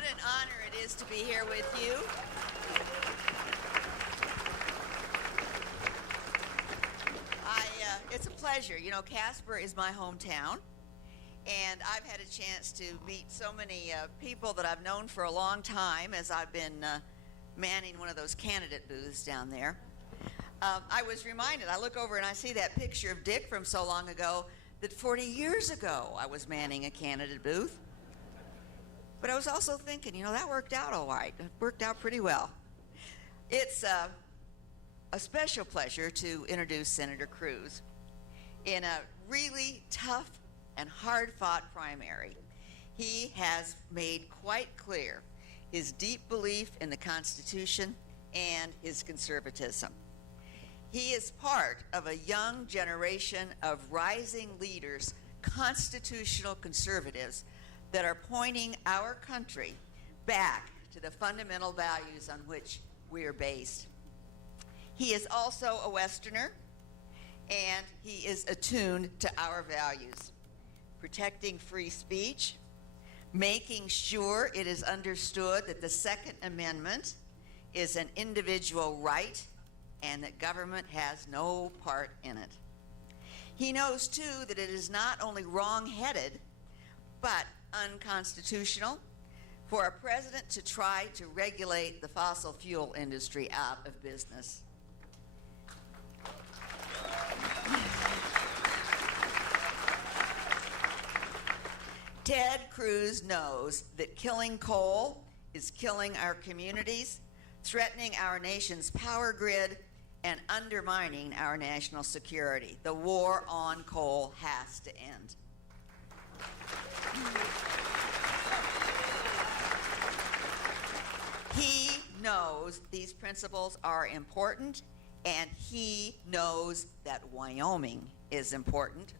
an honor it is to be here with you. It's a pleasure. You know, Casper is my hometown, and I've had a chance to meet so many people that I've known for a long time as I've been manning one of those candidate booths down there. I was reminded, I look over and I see that picture of Dick from so long ago, that 40 years ago I was manning a candidate booth. But I was also thinking, you know, that worked out all right. It worked out pretty well. It's a special pleasure to introduce Senator Cruz. In a really tough and hard-fought primary, he has made quite clear his deep belief in the Constitution and his conservatism. He is part of a young generation of rising leaders, constitutional conservatives, that are pointing our country back to the fundamental values on which we are based. He is also a Westerner, and he is attuned to our values, protecting free speech, making sure it is understood that the Second Amendment is an individual right and that government has no part in it. He knows, too, that it is not only wrong-headed, but unconstitutional for a president to try to regulate the fossil fuel industry out of business. Ted Cruz knows that killing coal is killing our communities, threatening our nation's power grid, and undermining our national security. The war on coal has to end. He knows these principles are important, and he knows that Wyoming is important.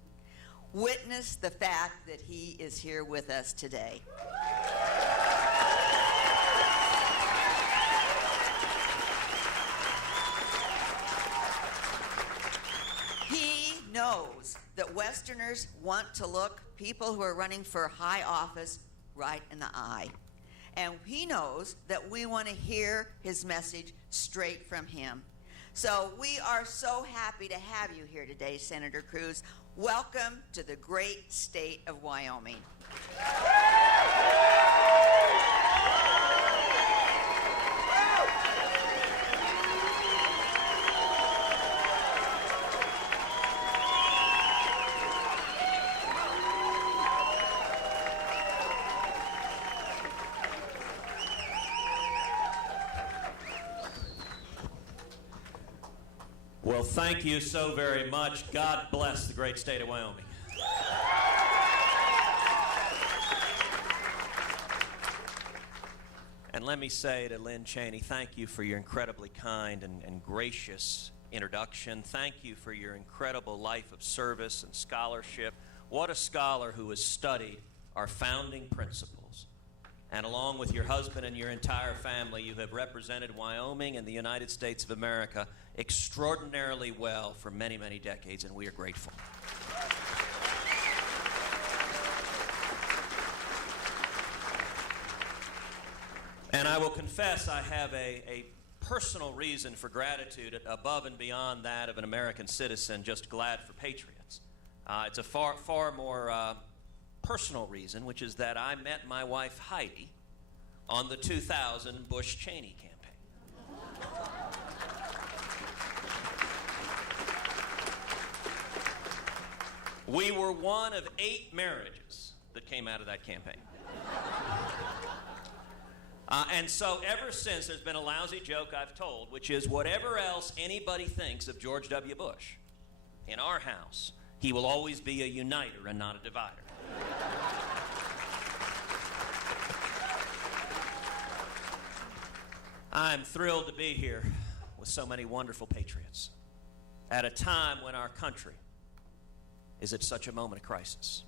Witness the fact that he is here with us today. He knows that Westerners want to look people who are running for high office right in the eye. And he knows that we want to hear his message straight from him. So we are so happy to have you here today, Senator Cruz. Welcome to the great state of Wyoming. Well, thank you so very much. God bless the great state of Wyoming. And let me say to Lynn Cheney, thank you for your incredibly kind and gracious introduction. Thank you for your incredible life of service and scholarship. What a scholar who has studied our founding principles. And along with your husband and your entire family, you have represented Wyoming and the United States of America extraordinarily well for many, many decades, and we are grateful. And I will confess I have a personal reason for gratitude above and beyond that of an American citizen just glad for patriots. It's a far more personal reason, which is that I met my wife Heidi on the 2000 Bush-Cheney campaign. We were one of 8 marriages that came out of that campaign. And so ever since, there's been a lousy joke I've told, which is whatever else anybody thinks of George W. Bush, in our house, he will always be a uniter and not a divider. I'm thrilled to be here with so many wonderful patriots at a time when our country is at such a moment of crisis.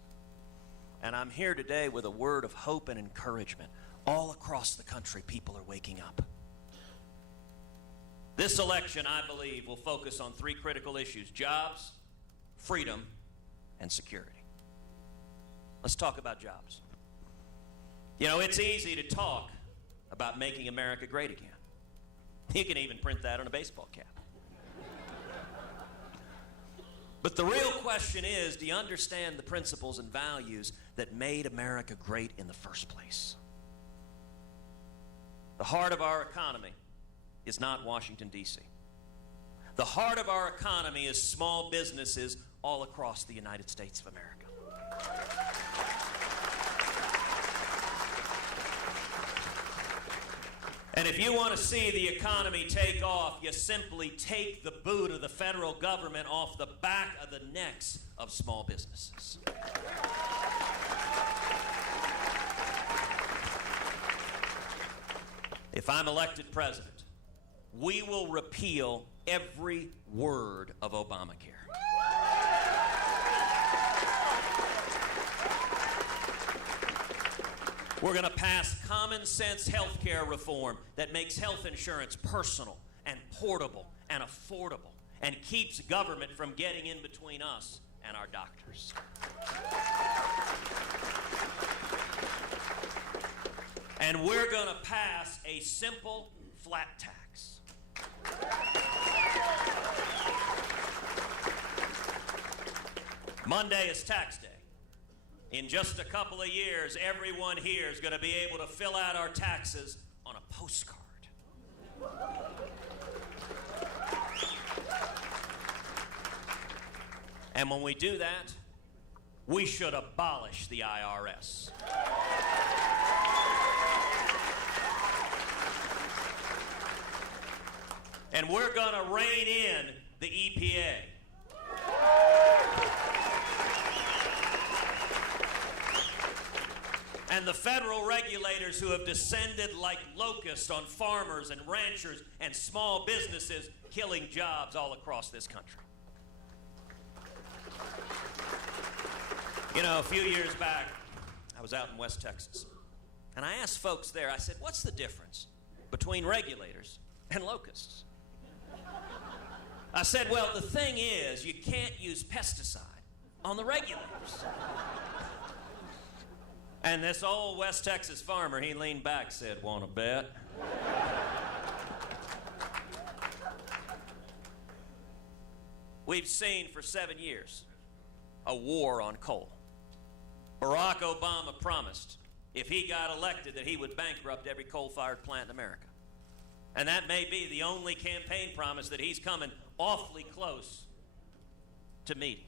And I'm here today with a word of hope and encouragement. All across the country, people are waking up. This election, I believe, will focus on 3 critical issues: jobs, freedom, and security. Let's talk about jobs. You know, it's easy to talk about making America great again. You can even print that on a baseball cap. But the real question is, do you understand the principles and values that made America great in the first place? The heart of our economy is not Washington, D.C. The heart of our economy is small businesses all across the United States of America. And if you want to see the economy take off, you simply take the boot of the federal government off the back of the necks of small businesses. If I'm elected president, we will repeal every word of Obamacare. We're going to pass common sense health care reform that makes health insurance personal and portable and affordable and keeps government from getting in between us and our doctors. And we're going to pass a simple flat tax. Monday is tax day. In just a couple of years, everyone here is going to be able to fill out our taxes on a postcard. And when we do that, we should abolish the IRS. And we're going to rein in the EPA. And the federal regulators who have descended like locusts on farmers and ranchers and small businesses, killing jobs all across this country. You know, a few years back, I was out in West Texas, and I asked folks there, I said, what's the difference between regulators and locusts? I said, well, the thing is, you can't use pesticide on the regulators. And this old West Texas farmer, he leaned back, said, "Want to bet?" We've seen for 7 years a war on coal. Barack Obama promised, if he got elected, that he would bankrupt every coal-fired plant in America. And that may be the only campaign promise that he's coming awfully close to meeting.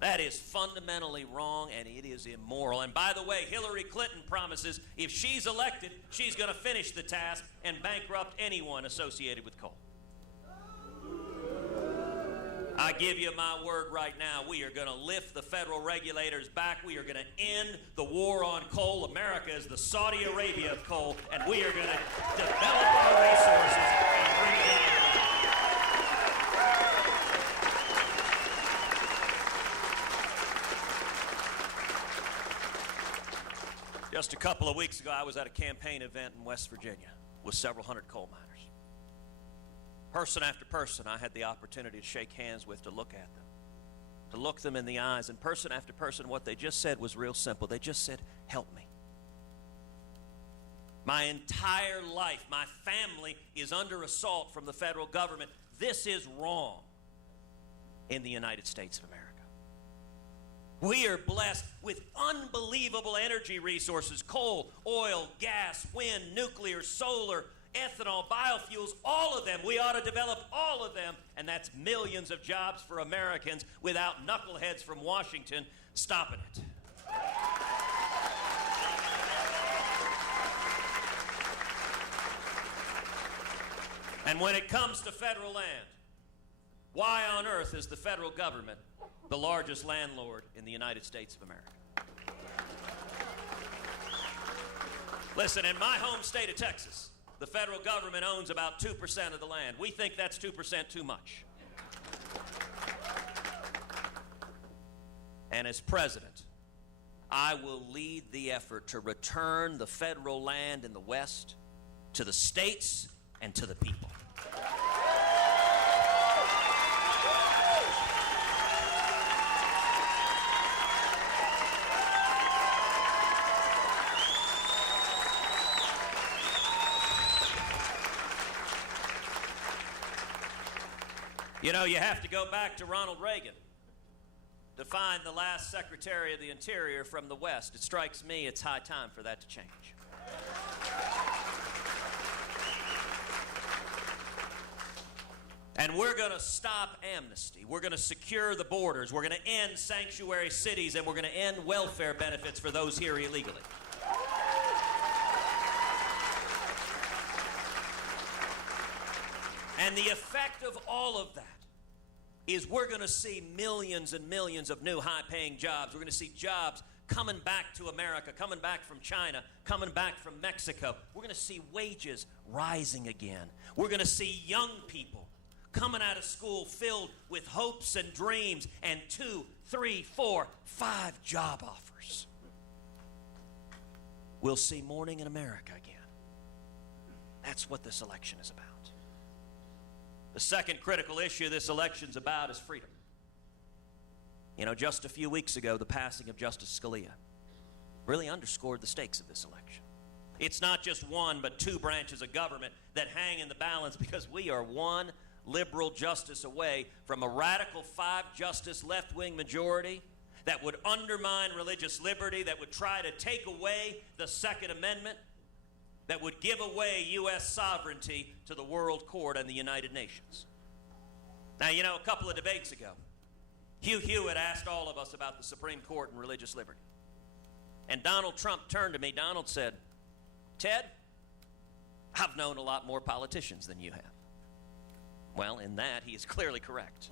That is fundamentally wrong, and it is immoral. And by the way, Hillary Clinton promises if she's elected, she's going to finish the task and bankrupt anyone associated with coal. I give you my word right now, we are going to lift the federal regulators back. We are going to end the war on coal. America is the Saudi Arabia of coal, and we are going to develop our resources and bring it in. Just a couple of weeks ago, I was at a campaign event in West Virginia with several hundred coal miners. Person after person I had the opportunity to shake hands with, to look at them, to look them in the eyes. And person after person, what they just said was real simple. They just said, "Help me. My entire life, my family is under assault from the federal government. This is wrong in the United States of America. We are blessed with unbelievable energy resources: coal, oil, gas, wind, nuclear, solar, ethanol, biofuels, all of them. We ought to develop all of them, and that's millions of jobs for Americans without knuckleheads from Washington stopping it." And when it comes to federal land, why on earth is the federal government the largest landlord in the United States of America? Listen, in my home state of Texas, the federal government owns about 2% of the land. We think that's 2% too much. And as president, I will lead the effort to return the federal land in the West to the states and to the people. You know, you have to go back to Ronald Reagan to find the last Secretary of the Interior from the West. It strikes me it's high time for that to change. And we're going to stop amnesty. We're going to secure the borders. We're going to end sanctuary cities, and we're going to end welfare benefits for those here illegally. And the effect of all of that is we're going to see millions and millions of new high-paying jobs. We're going to see jobs coming back to America, coming back from China, coming back from Mexico. We're going to see wages rising again. We're going to see young people coming out of school filled with hopes and dreams and 2, 3, 4, 5 job offers. We'll see morning in America again. That's what this election is about. The second critical issue this election's about is freedom. You know, just a few weeks ago, the passing of Justice Scalia really underscored the stakes of this election. It's not just one, but 2 branches of government that hang in the balance because we are one liberal justice away from a radical 5-justice left-wing majority that would undermine religious liberty, that would try to take away the Second Amendment, that would give away U.S. sovereignty to the World Court and the United Nations. Now, you know, a couple of debates ago, Hugh Hewitt asked all of us about the Supreme Court and religious liberty. And Donald Trump turned to me. Donald said, "Ted, I've known a lot more politicians than you have." Well, in that, he is clearly correct.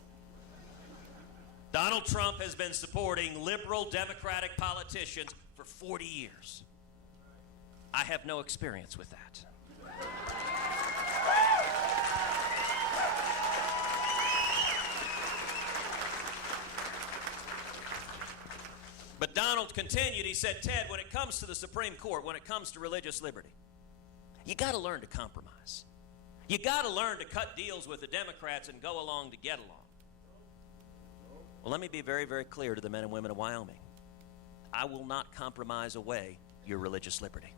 Donald Trump has been supporting liberal Democratic politicians for 40 years. I have no experience with that. But Donald continued, he said, "Ted, when it comes to the Supreme Court, when it comes to religious liberty, you got to learn to compromise. You got to learn to cut deals with the Democrats and go along to get along." Well, let me be very, very clear to the men and women of Wyoming. I will not compromise away your religious liberty.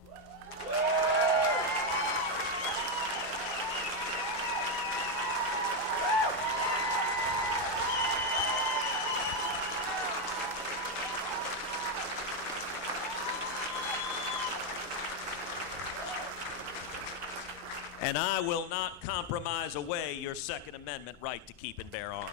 And I will not compromise away your Second Amendment right to keep and bear arms.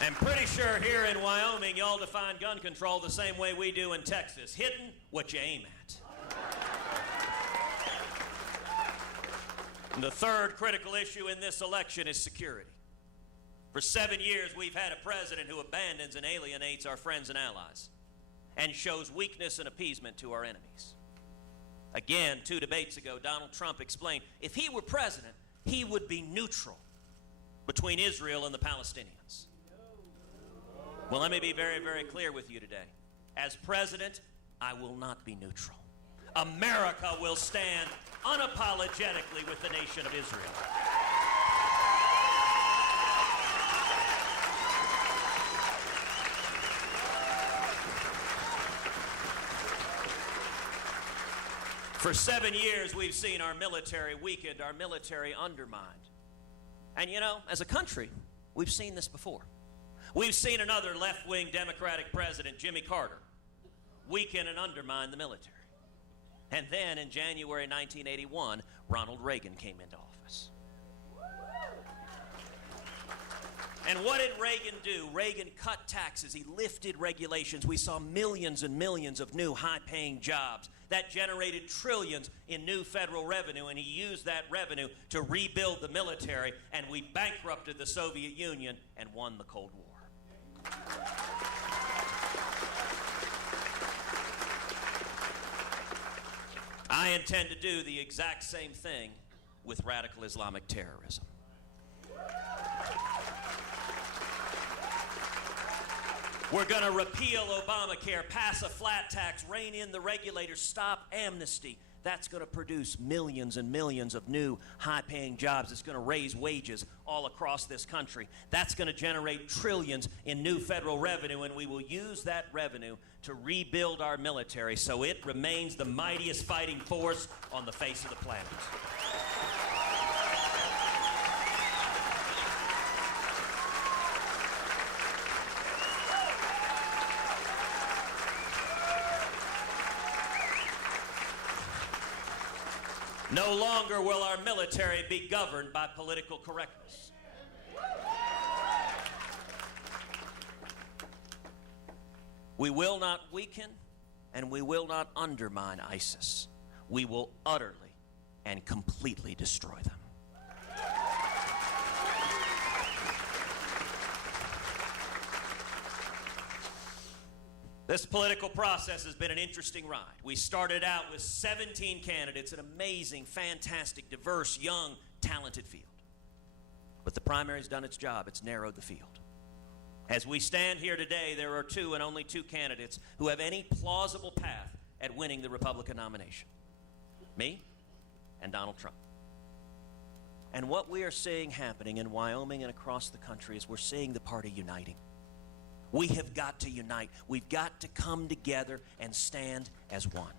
I'm pretty sure here in Wyoming, y'all define gun control the same way we do in Texas. Hitting what you aim at. And the third critical issue in this election is security. For 7 years, we've had a president who abandons and alienates our friends and allies and shows weakness and appeasement to our enemies. Again, 2 debates ago, Donald Trump explained if he were president, he would be neutral between Israel and the Palestinians. Well, let me be very, very clear with you today. As president, I will not be neutral. America will stand unapologetically with the nation of Israel. For 7 years, we've seen our military weakened, our military undermined. And you know, as a country, we've seen this before. We've seen another left-wing Democratic president, Jimmy Carter, weaken and undermine the military. And then in January 1981, Ronald Reagan came into office. And what did Reagan do? Reagan cut taxes. He lifted regulations. We saw millions and millions of new high-paying jobs. That generated trillions in new federal revenue, and he used that revenue to rebuild the military, and we bankrupted the Soviet Union and won the Cold War. I intend to do the exact same thing with radical Islamic terrorism. We're going to repeal Obamacare, pass a flat tax, rein in the regulators, stop amnesty. That's going to produce millions and millions of new high-paying jobs. It's going to raise wages all across this country. That's going to generate trillions in new federal revenue, and we will use that revenue to rebuild our military so it remains the mightiest fighting force on the face of the planet. No longer will our military be governed by political correctness. We will not weaken and we will not undermine ISIS. We will utterly and completely destroy them. This political process has been an interesting ride. We started out with 17 candidates, an amazing, fantastic, diverse, young, talented field. But the primary's done its job. It's narrowed the field. As we stand here today, there are two and only two candidates who have any plausible path at winning the Republican nomination. Me and Donald Trump. And what we are seeing happening in Wyoming and across the country is we're seeing the party uniting. We have got to unite. We've got to come together and stand as one.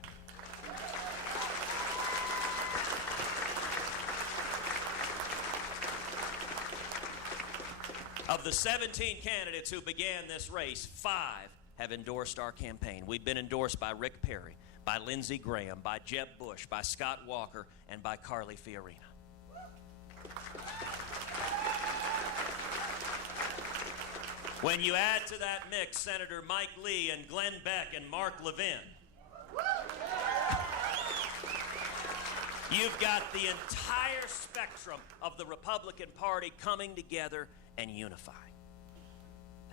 Of the 17 candidates who began this race, 5 have endorsed our campaign. We've been endorsed by Rick Perry, by Lindsey Graham, by Jeb Bush, by Scott Walker, and by Carly Fiorina. When you add to that mix Senator Mike Lee and Glenn Beck and Mark Levin, you've got the entire spectrum of the Republican Party coming together and unifying.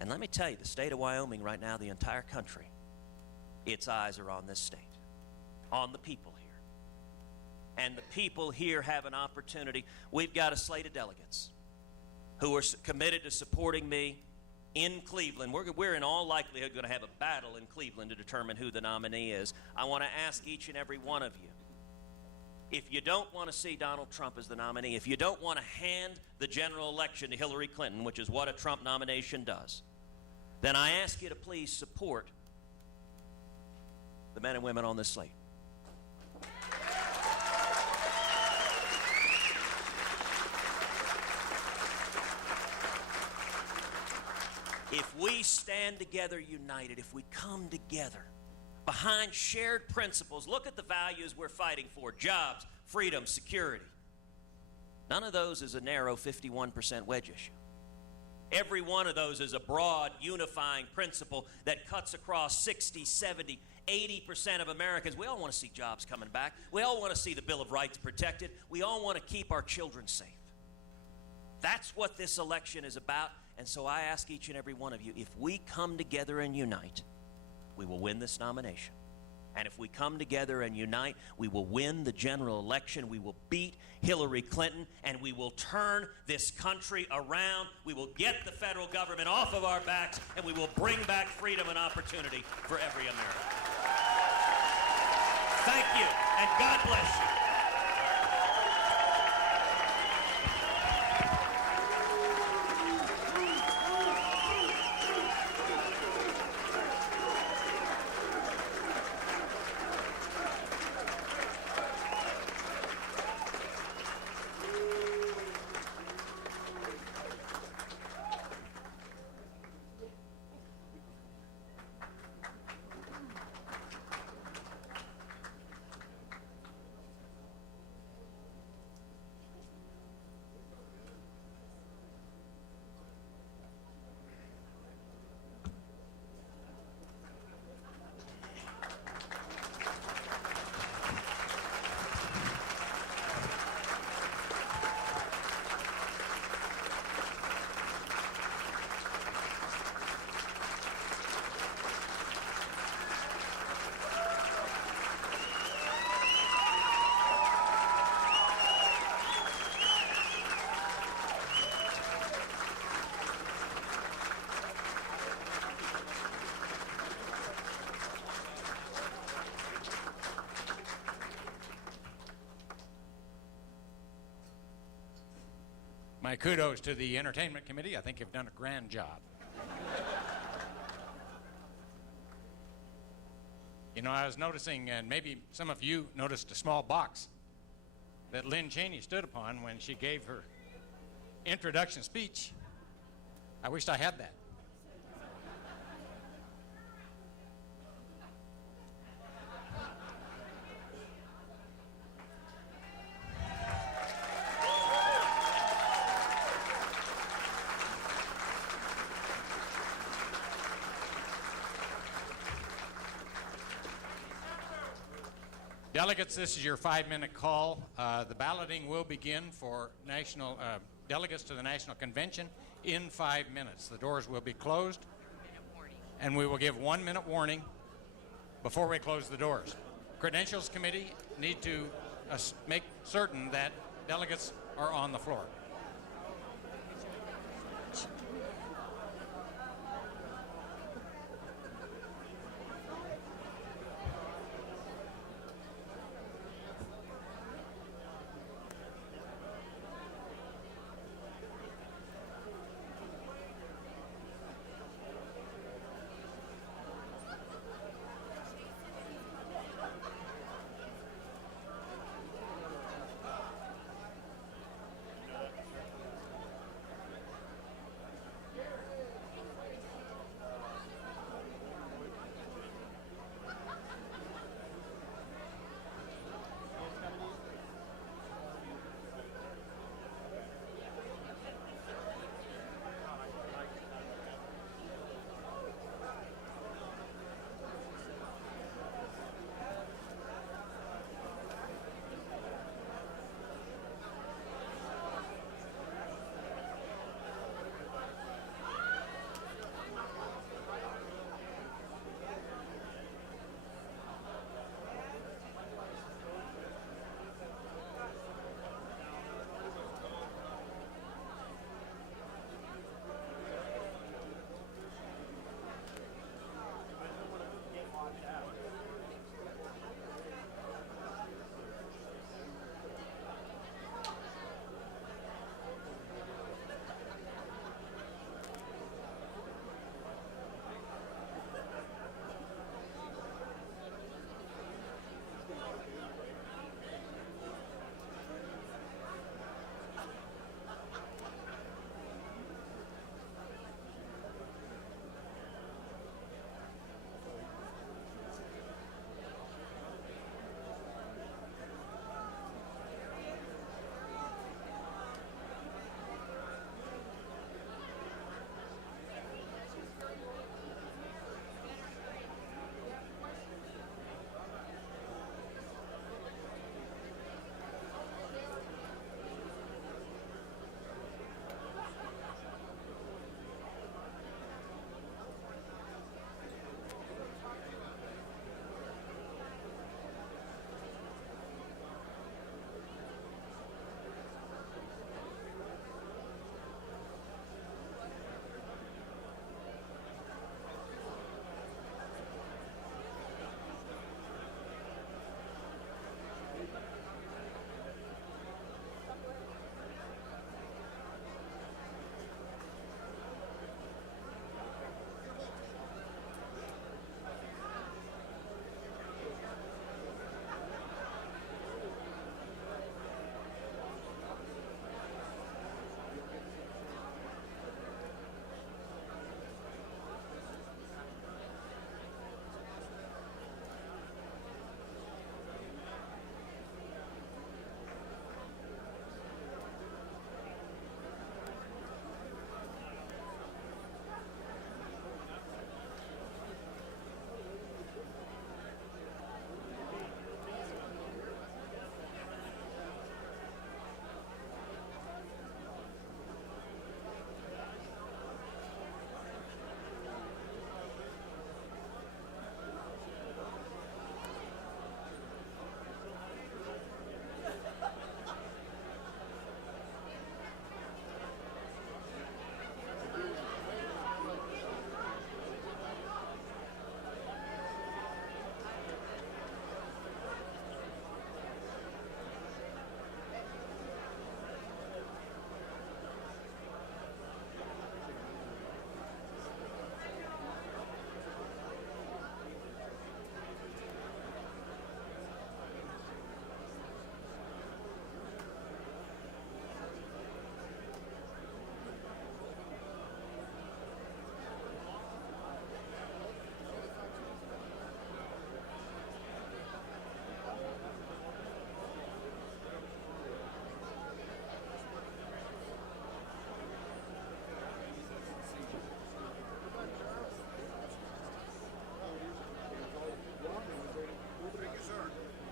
And let me tell you, the state of Wyoming right now, the entire country, its eyes are on this state, on the people here. And the people here have an opportunity. We've got a slate of delegates who are committed to supporting me in Cleveland. We're in all likelihood going to have a battle in Cleveland to determine who the nominee is. I want to ask each and every one of you, if you don't want to see Donald Trump as the nominee, if you don't want to hand the general election to Hillary Clinton, which is what a Trump nomination does, then I ask you to please support the men and women on this slate. If we stand together united, if we come together behind shared principles, look at the values we're fighting for: jobs, freedom, security. None of those is a narrow 51% wedge issue. Every one of those is a broad, unifying principle that cuts across 60, 70, 80% of Americans. We all want to see jobs coming back. We all want to see the Bill of Rights protected. We all want to keep our children safe. That's what this election is about. And so I ask each and every one of you, if we come together and unite, we will win this nomination. And if we come together and unite, we will win the general election. We will beat Hillary Clinton, and we will turn this country around. We will get the federal government off of our backs, and we will bring back freedom and opportunity for every American. Thank you, and God bless you. my kudos to the Entertainment Committee. I think you've done a grand job. You know, I was noticing, and maybe some of you noticed a small box that Lynn Cheney stood upon when she gave her introduction speech. I wished I had that. Delegates, this is your 5-minute call. The balloting will begin for national delegates to the National Convention in 5 minutes. The doors will be closed, and we will give 1 minute warning before we close the doors. Credentials Committee need to make certain that delegates are on the floor.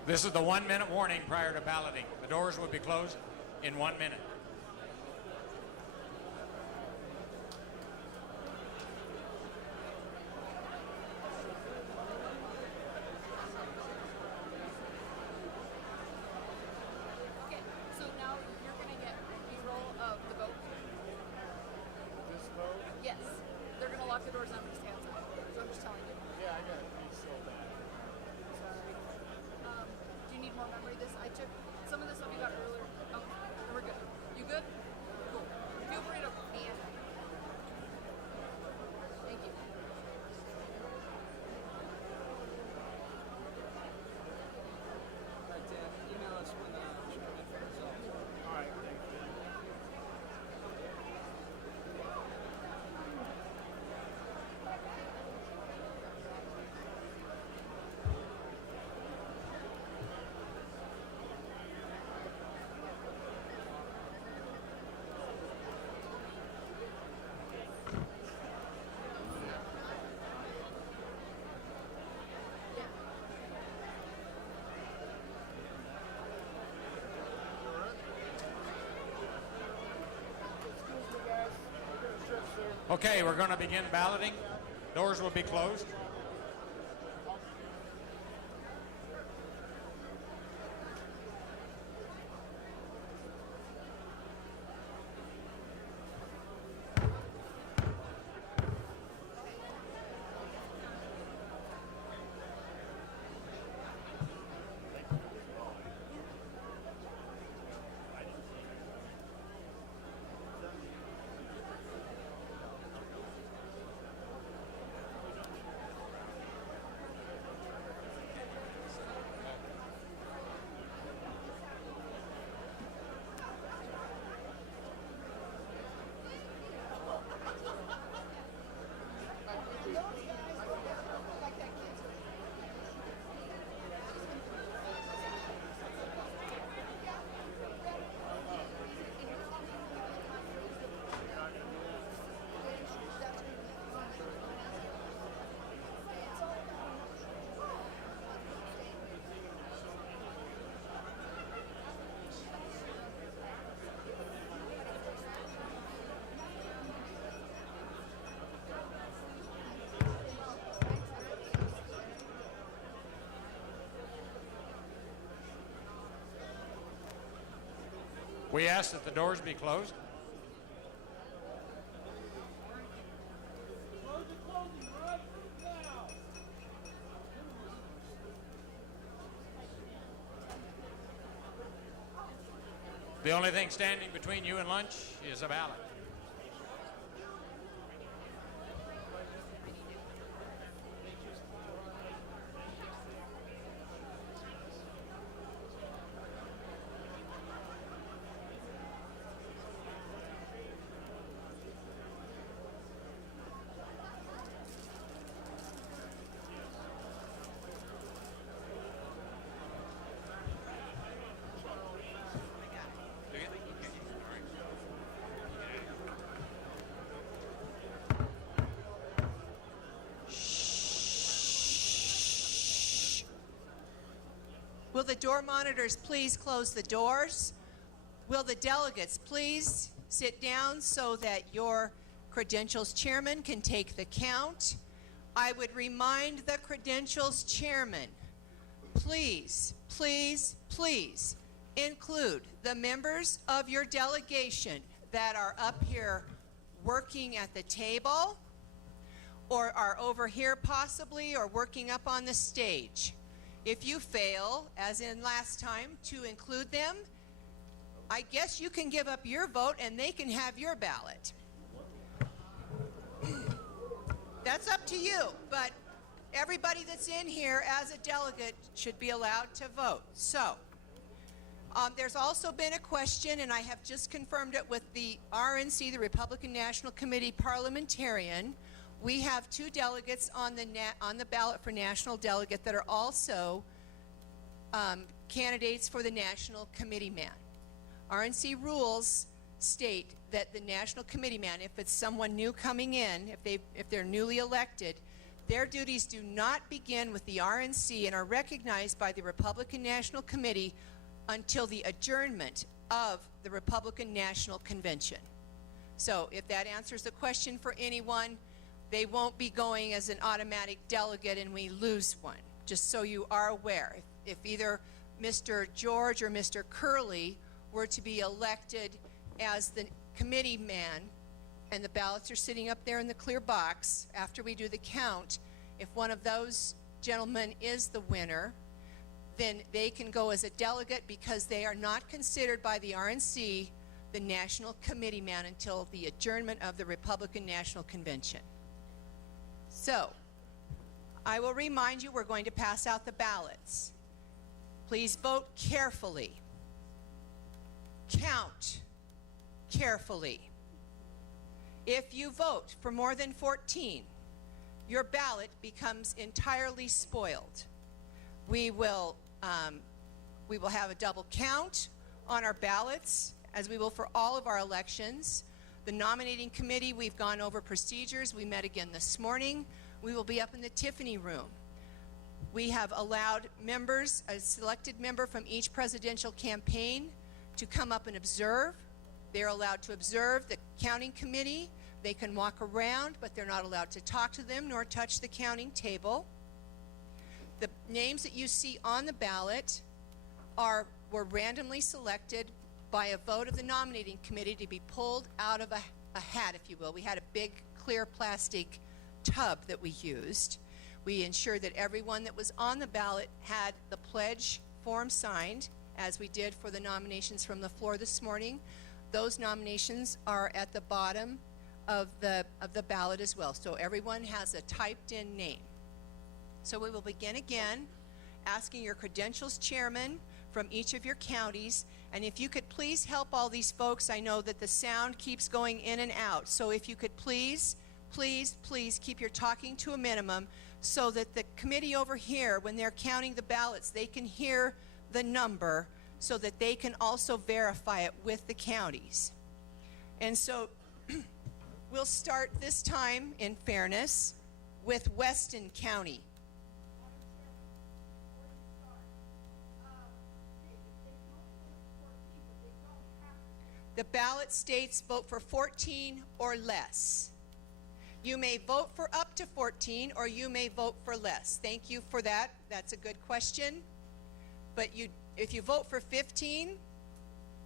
This is the 1 minute warning prior to balloting. The doors will be closed in 1 minute. Okay, so now you're going to get a B-roll of the vote. This vote? Yes. They're going to lock the doors on these hands up. So I'm just telling you. Yeah, I got it. It's so bad. Sorry. Do you need more memory? I took some of the stuff you got earlier. Oh, then we're good. You good? Cool. Feel free to be in. Thank you. Right, Dan. Email us when you come in for results. All right, thank you. Okay, we're going to begin balloting. Doors will be closed. We ask that the doors be closed. The only thing standing between you and lunch is a ballot. Will the door monitors please close the doors? Will the delegates please sit down so that your credentials chairman can take the count? I would remind the credentials chairman, please, please, please include the members of your delegation that are up here working at the table or are over here possibly or working up on the stage. If you fail, as in last time, to include them, I guess you can give up your vote and they can have your ballot. That's up to you, but everybody that's in here as a delegate should be allowed to vote. So, there's also been a question, and I have just confirmed it with the RNC, the Republican National Committee parliamentarian. We have 2 delegates on the ballot for national delegate that are also candidates for the national committee man. RNC rules state that the national committee man, if it's someone new coming in, if they're newly elected, Their duties do not begin with the RNC and are recognized by the Republican National Committee until the adjournment of the Republican National Convention. So if that answers the question for anyone, they won't be going as an automatic delegate and we lose one, just so you are aware. If either Mr. George or Mr. Curley were to be elected as the committee man, and the ballots are sitting up there in the clear box after we do the count, if one of those gentlemen is the winner, then they can go as a delegate because they are not considered by the RNC the national committee man until the adjournment of the Republican National Convention. So, I will remind you we're going to pass out the ballots. Please vote carefully. Count carefully. If you vote for more than 14, your ballot becomes entirely spoiled. We will have a double count on our ballots, as we will for all of our elections. The nominating committee, we've gone over procedures. We met again this morning. We will be up in the Tiffany room. We have allowed members, a selected member from each presidential campaign, to come up and observe. They're allowed to observe the counting committee. They can walk around, but they're not allowed to talk to them nor touch the counting table. The names that you see on the ballot were randomly selected by a vote of the nominating committee to be pulled out of a hat, if you will. We had a big clear plastic tub that we used. We ensured that everyone that was on the ballot had the pledge form signed, as we did for the nominations from the floor this morning. Those nominations are at the bottom of the ballot as well. So everyone has a typed in name. So we will begin again asking your credentials chairman from each of your counties, and if you could please help all these folks. I know that the sound keeps going in and out, so if you could please keep your talking to a minimum so that the committee over here, when they're counting the ballots, they can hear the number so that they can also verify it with the counties. And so we'll start this time, in fairness, with Weston County. The ballot states vote for 14 or less. You may vote for up to 14 or you may vote for less. Thank you for that. That's a good question. But if you vote for 15,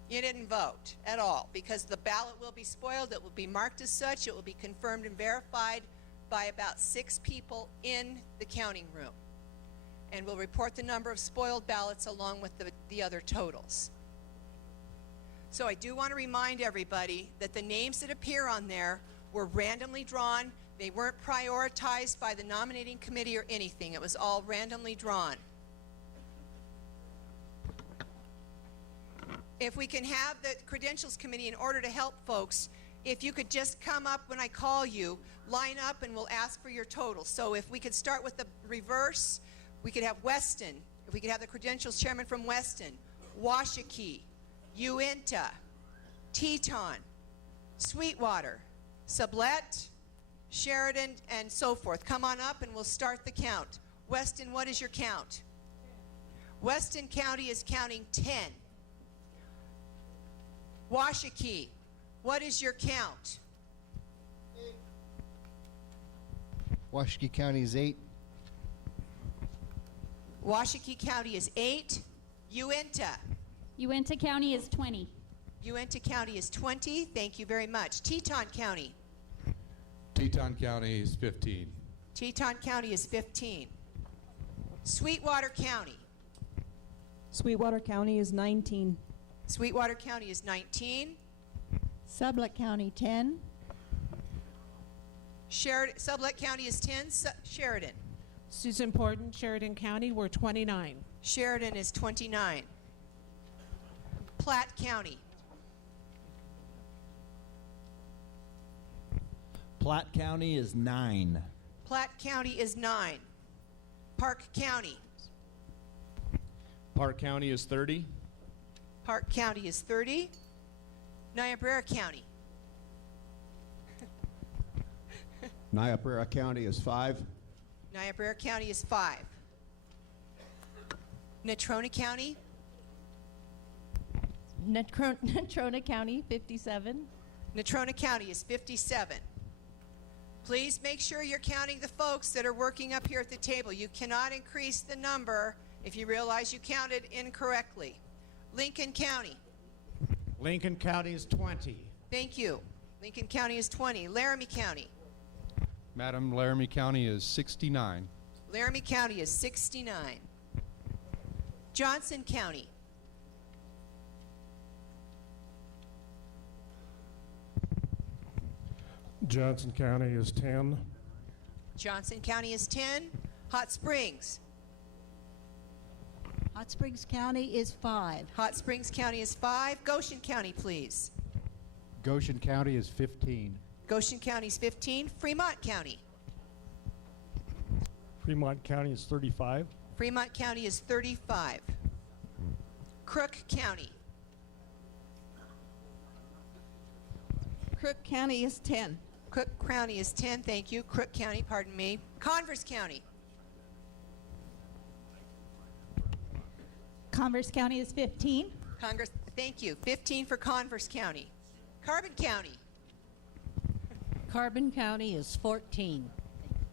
you didn't vote at all, because the ballot will be spoiled. It will be marked as such. It will be confirmed and verified by about 6 people in the counting room. And we'll report the number of spoiled ballots along with the other totals. So I do want to remind everybody that the names that appear on there were randomly drawn. They weren't prioritized by the nominating committee or anything. It was all randomly drawn. If we can have the credentials committee, in order to help folks, if you could just come up when I call you, line up, and we'll ask for your total. So if we could start with the reverse, we could have Weston. If we could have the credentials chairman from Weston, Washakie, Uinta, Teton, Sweetwater, Sublette, Sheridan, and so forth. Come on up and we'll start the count. Weston, what is your count? Weston County is counting 10. Washakie, what is your count? Washakie County is 8. Washakie County is 8. Uinta. Uinta County is 20. Uinta County is 20. Thank you very much. Teton County. Teton County is 15. Teton County is 15. Sweetwater County. Sweetwater County is 19. Sweetwater County is 19. Sublette County 10. Sublette County is 10. Sheridan. Susan Porton, Sheridan County, we're 29. Sheridan is 29. Platte County. Platte County is 9. Platte County is 9. Park County. Park County is 30. Park County is 30. Niobrara County. Niobrara County is 5. Niobrara County is 5. Natrona County, Natrona County, 57. Natrona County is 57. Please make sure you're counting the folks that are working up here at the table. You cannot increase the number if you realize you counted incorrectly. Lincoln County. Lincoln County is 20. Thank you. Lincoln County is 20. Laramie County. Madam, Laramie County is 69. Laramie County is 69. Johnson County. Johnson County is 10. Johnson County is 10. Hot Springs. Hot Springs County is 5. Hot Springs County is 5. Goshen County, please. Goshen County is 15. Goshen County is 15. Fremont County. Fremont County is 35. Fremont County is 35. Crook County. Crook County is 10. Crook County is 10. Thank you. Crook County, pardon me. Converse County. Converse County is 15. Thank you. 15 for Converse County. Carbon County. Carbon County is 14.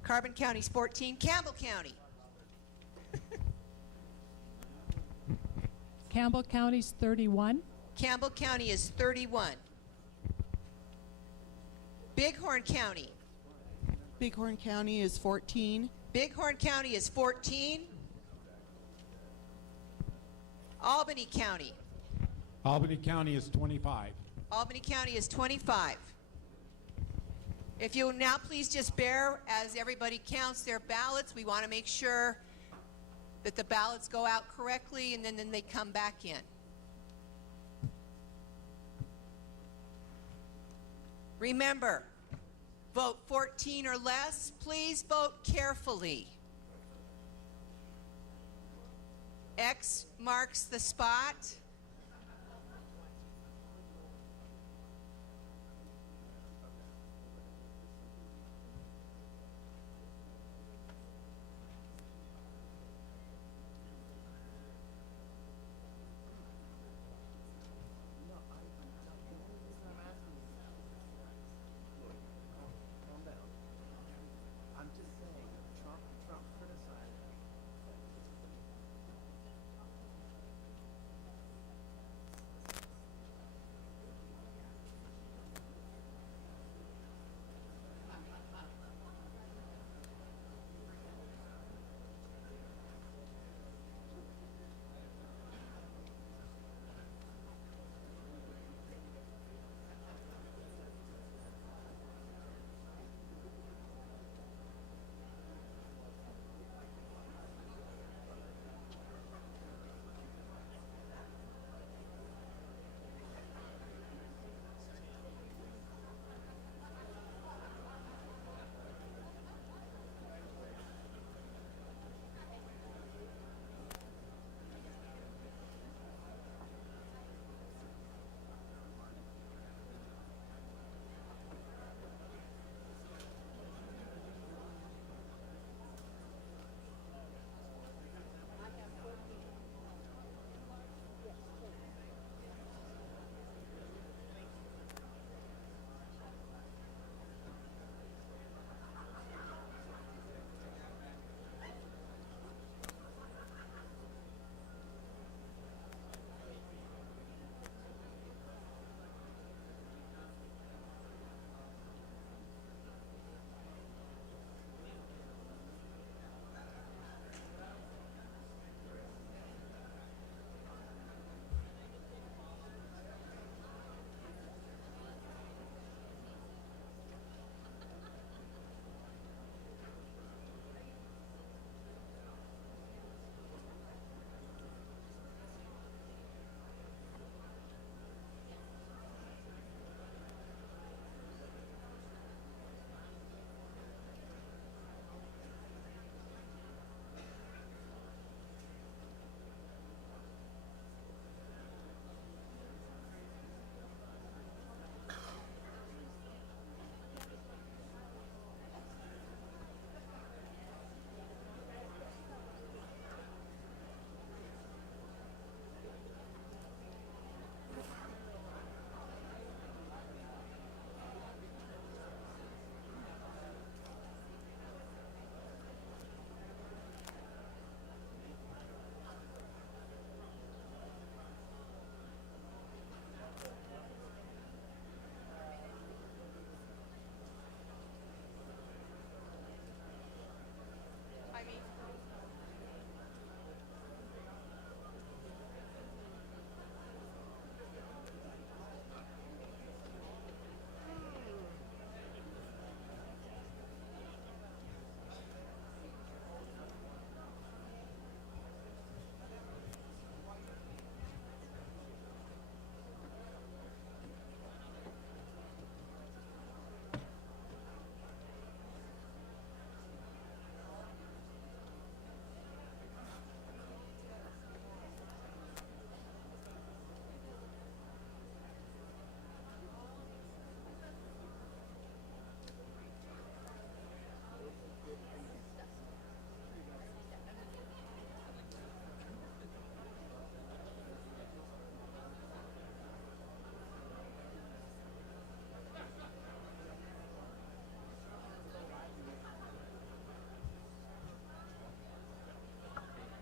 Carbon County is 14. Campbell County. Campbell County's 31. Campbell County is 31. Bighorn County. Bighorn County is 14. Bighorn County is 14. Albany County. Albany County is 25. Albany County is 25. If you will now please just bear as everybody counts their ballots. We want to make sure that the ballots go out correctly and then they come back in. Remember, vote 14 or less. Please vote carefully. X marks the spot.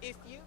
If you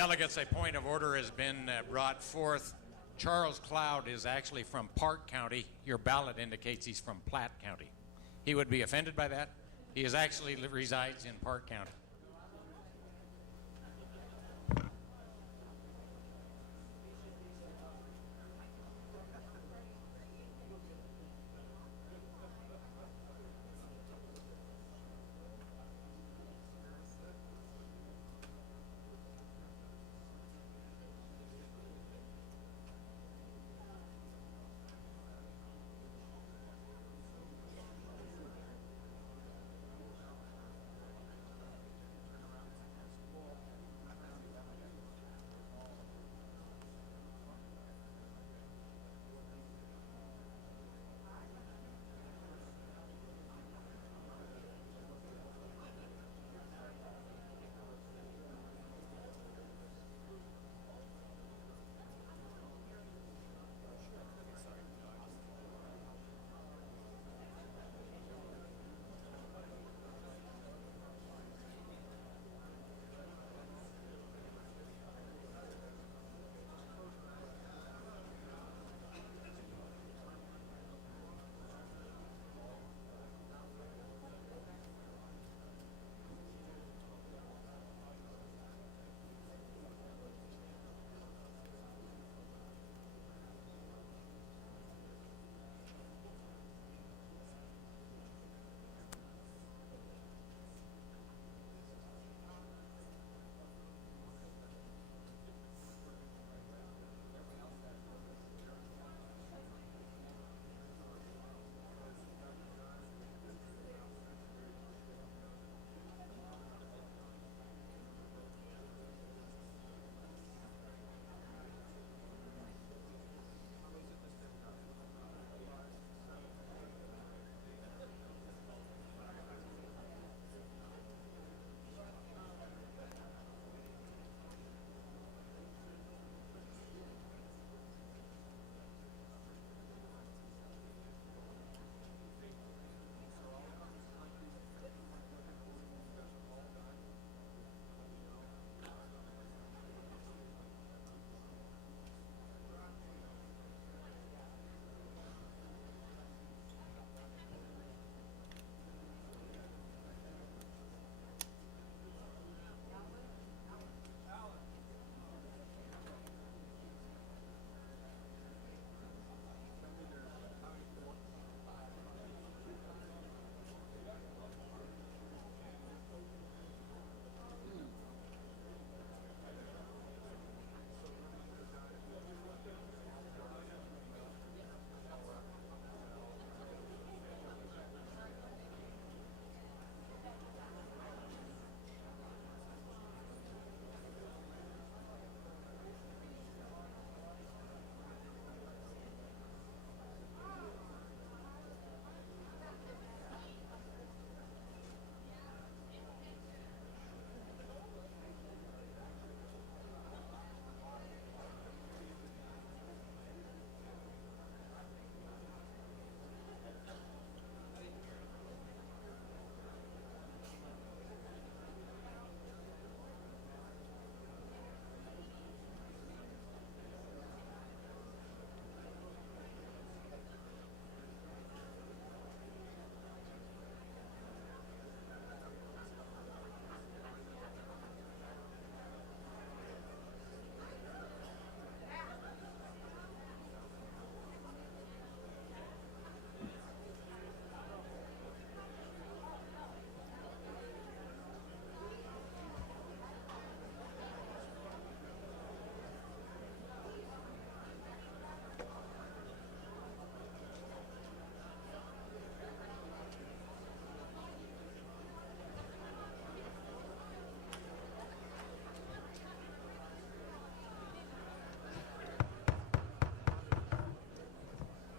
Delegates, a point of order has been brought forth. Charles Cloud is actually from Park County. Your ballot indicates he's from Platte County. He would be offended by that. He is actually resides in Park County.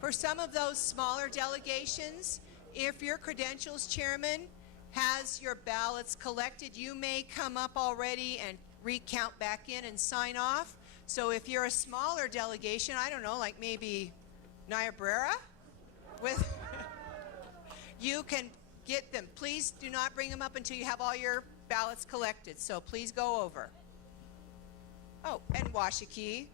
For some of those smaller delegations, if your credentials chairman has your ballots collected, you may come up already and recount back in and sign off. So if you're a smaller delegation, I don't know, like maybe Niobrara, with you can get them. Please do not bring them up until you have all your ballots collected. So please go over. Oh, and Washakie.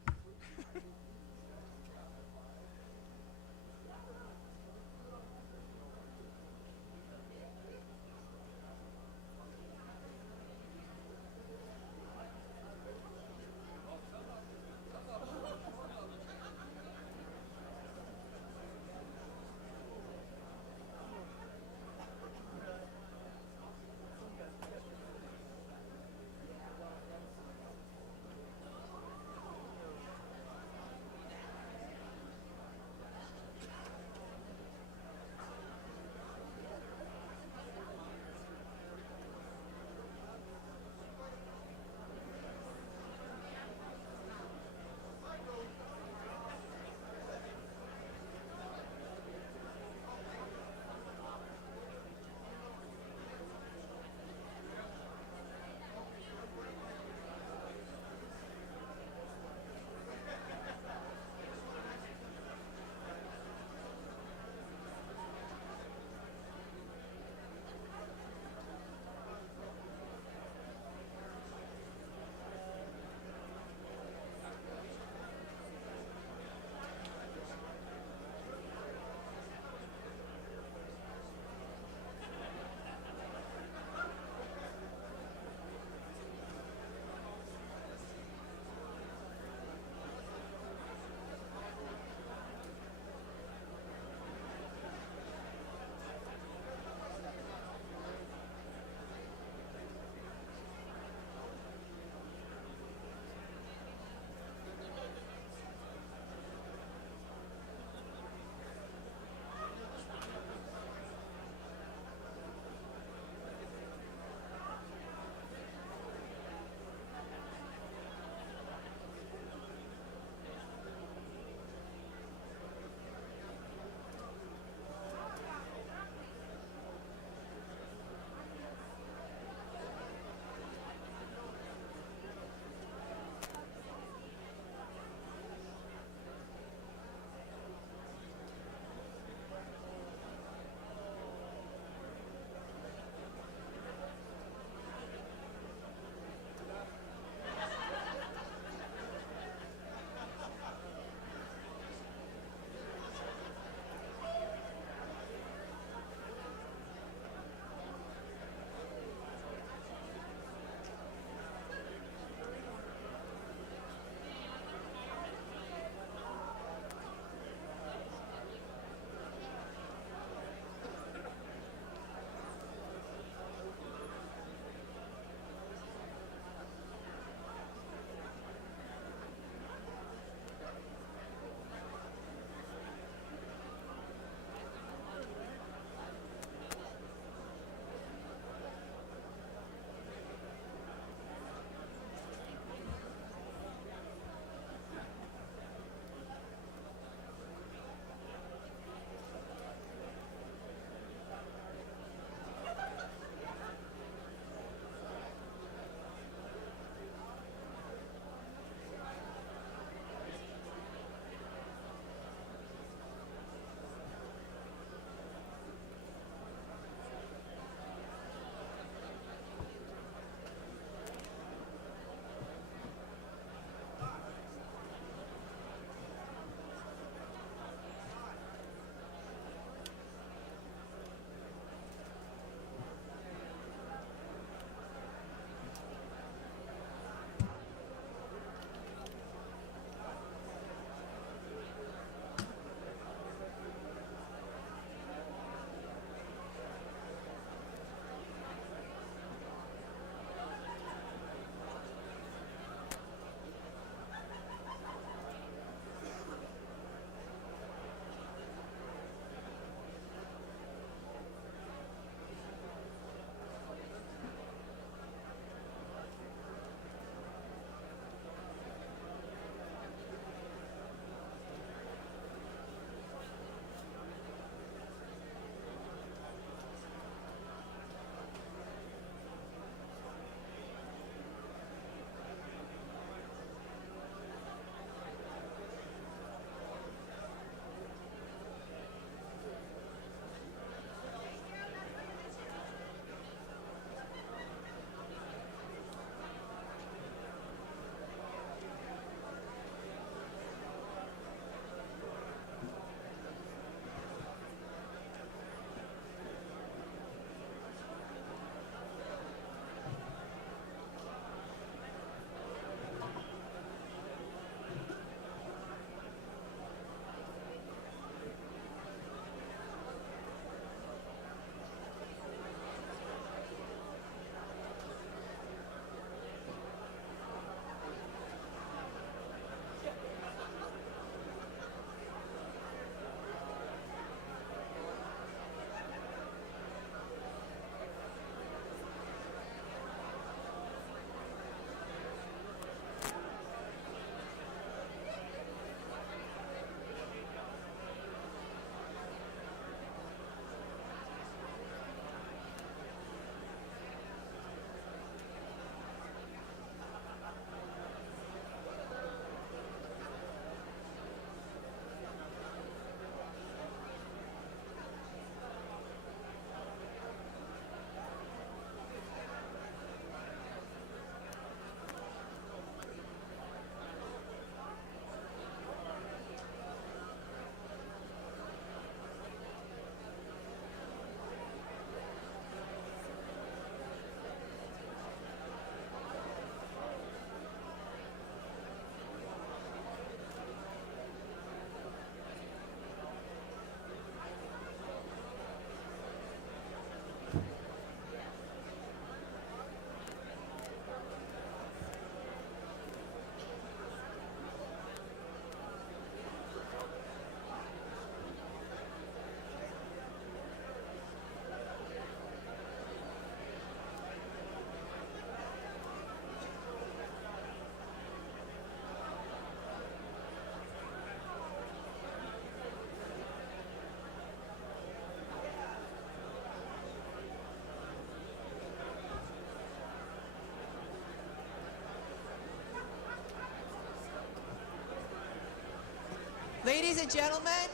Ladies and gentlemen,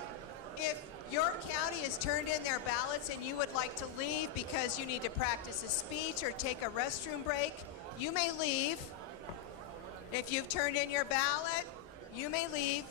if your county has turned in their ballots and you would like to leave because you need to practice a speech or take a restroom break, you may leave. If you've turned in your ballot, you may leave.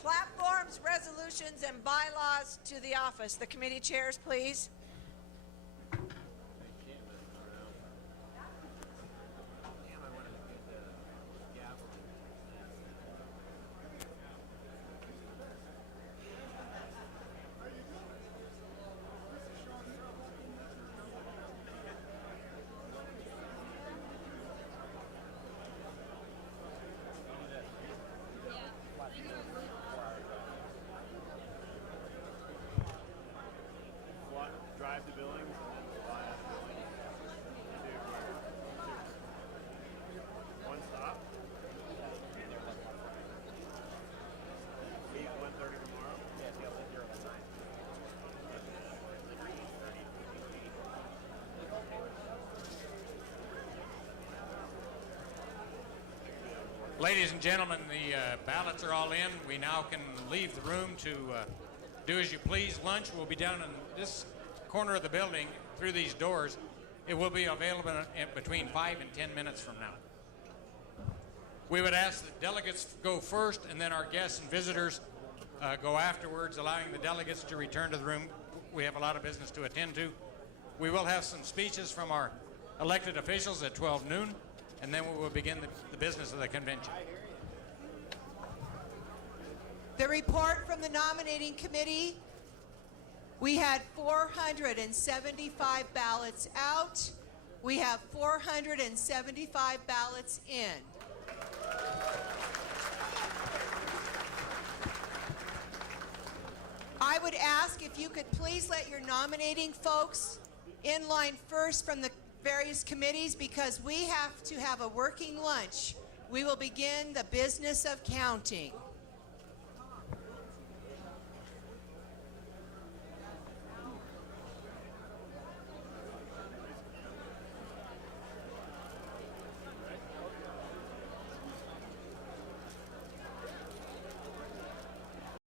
Platforms, resolutions, and bylaws to the office. The committee chairs, please. Ladies and gentlemen, the ballots are all in. We now can leave the room to do as you please. Lunch will be down in this corner of the building through these doors. It will be available in between 5 and 10 minutes from now. We would ask that delegates go first and then our guests and visitors go afterwards, allowing the delegates to return to the room. We have a lot of business to attend to. We will have some speeches from our elected officials at 12 noon, and then we will begin the business of the convention. The report from the nominating committee, we had 475 ballots out. We have 475 ballots in. I would ask if you could please let your nominating folks in line first from the various committees, because we have to have a working lunch. We will begin the business of counting.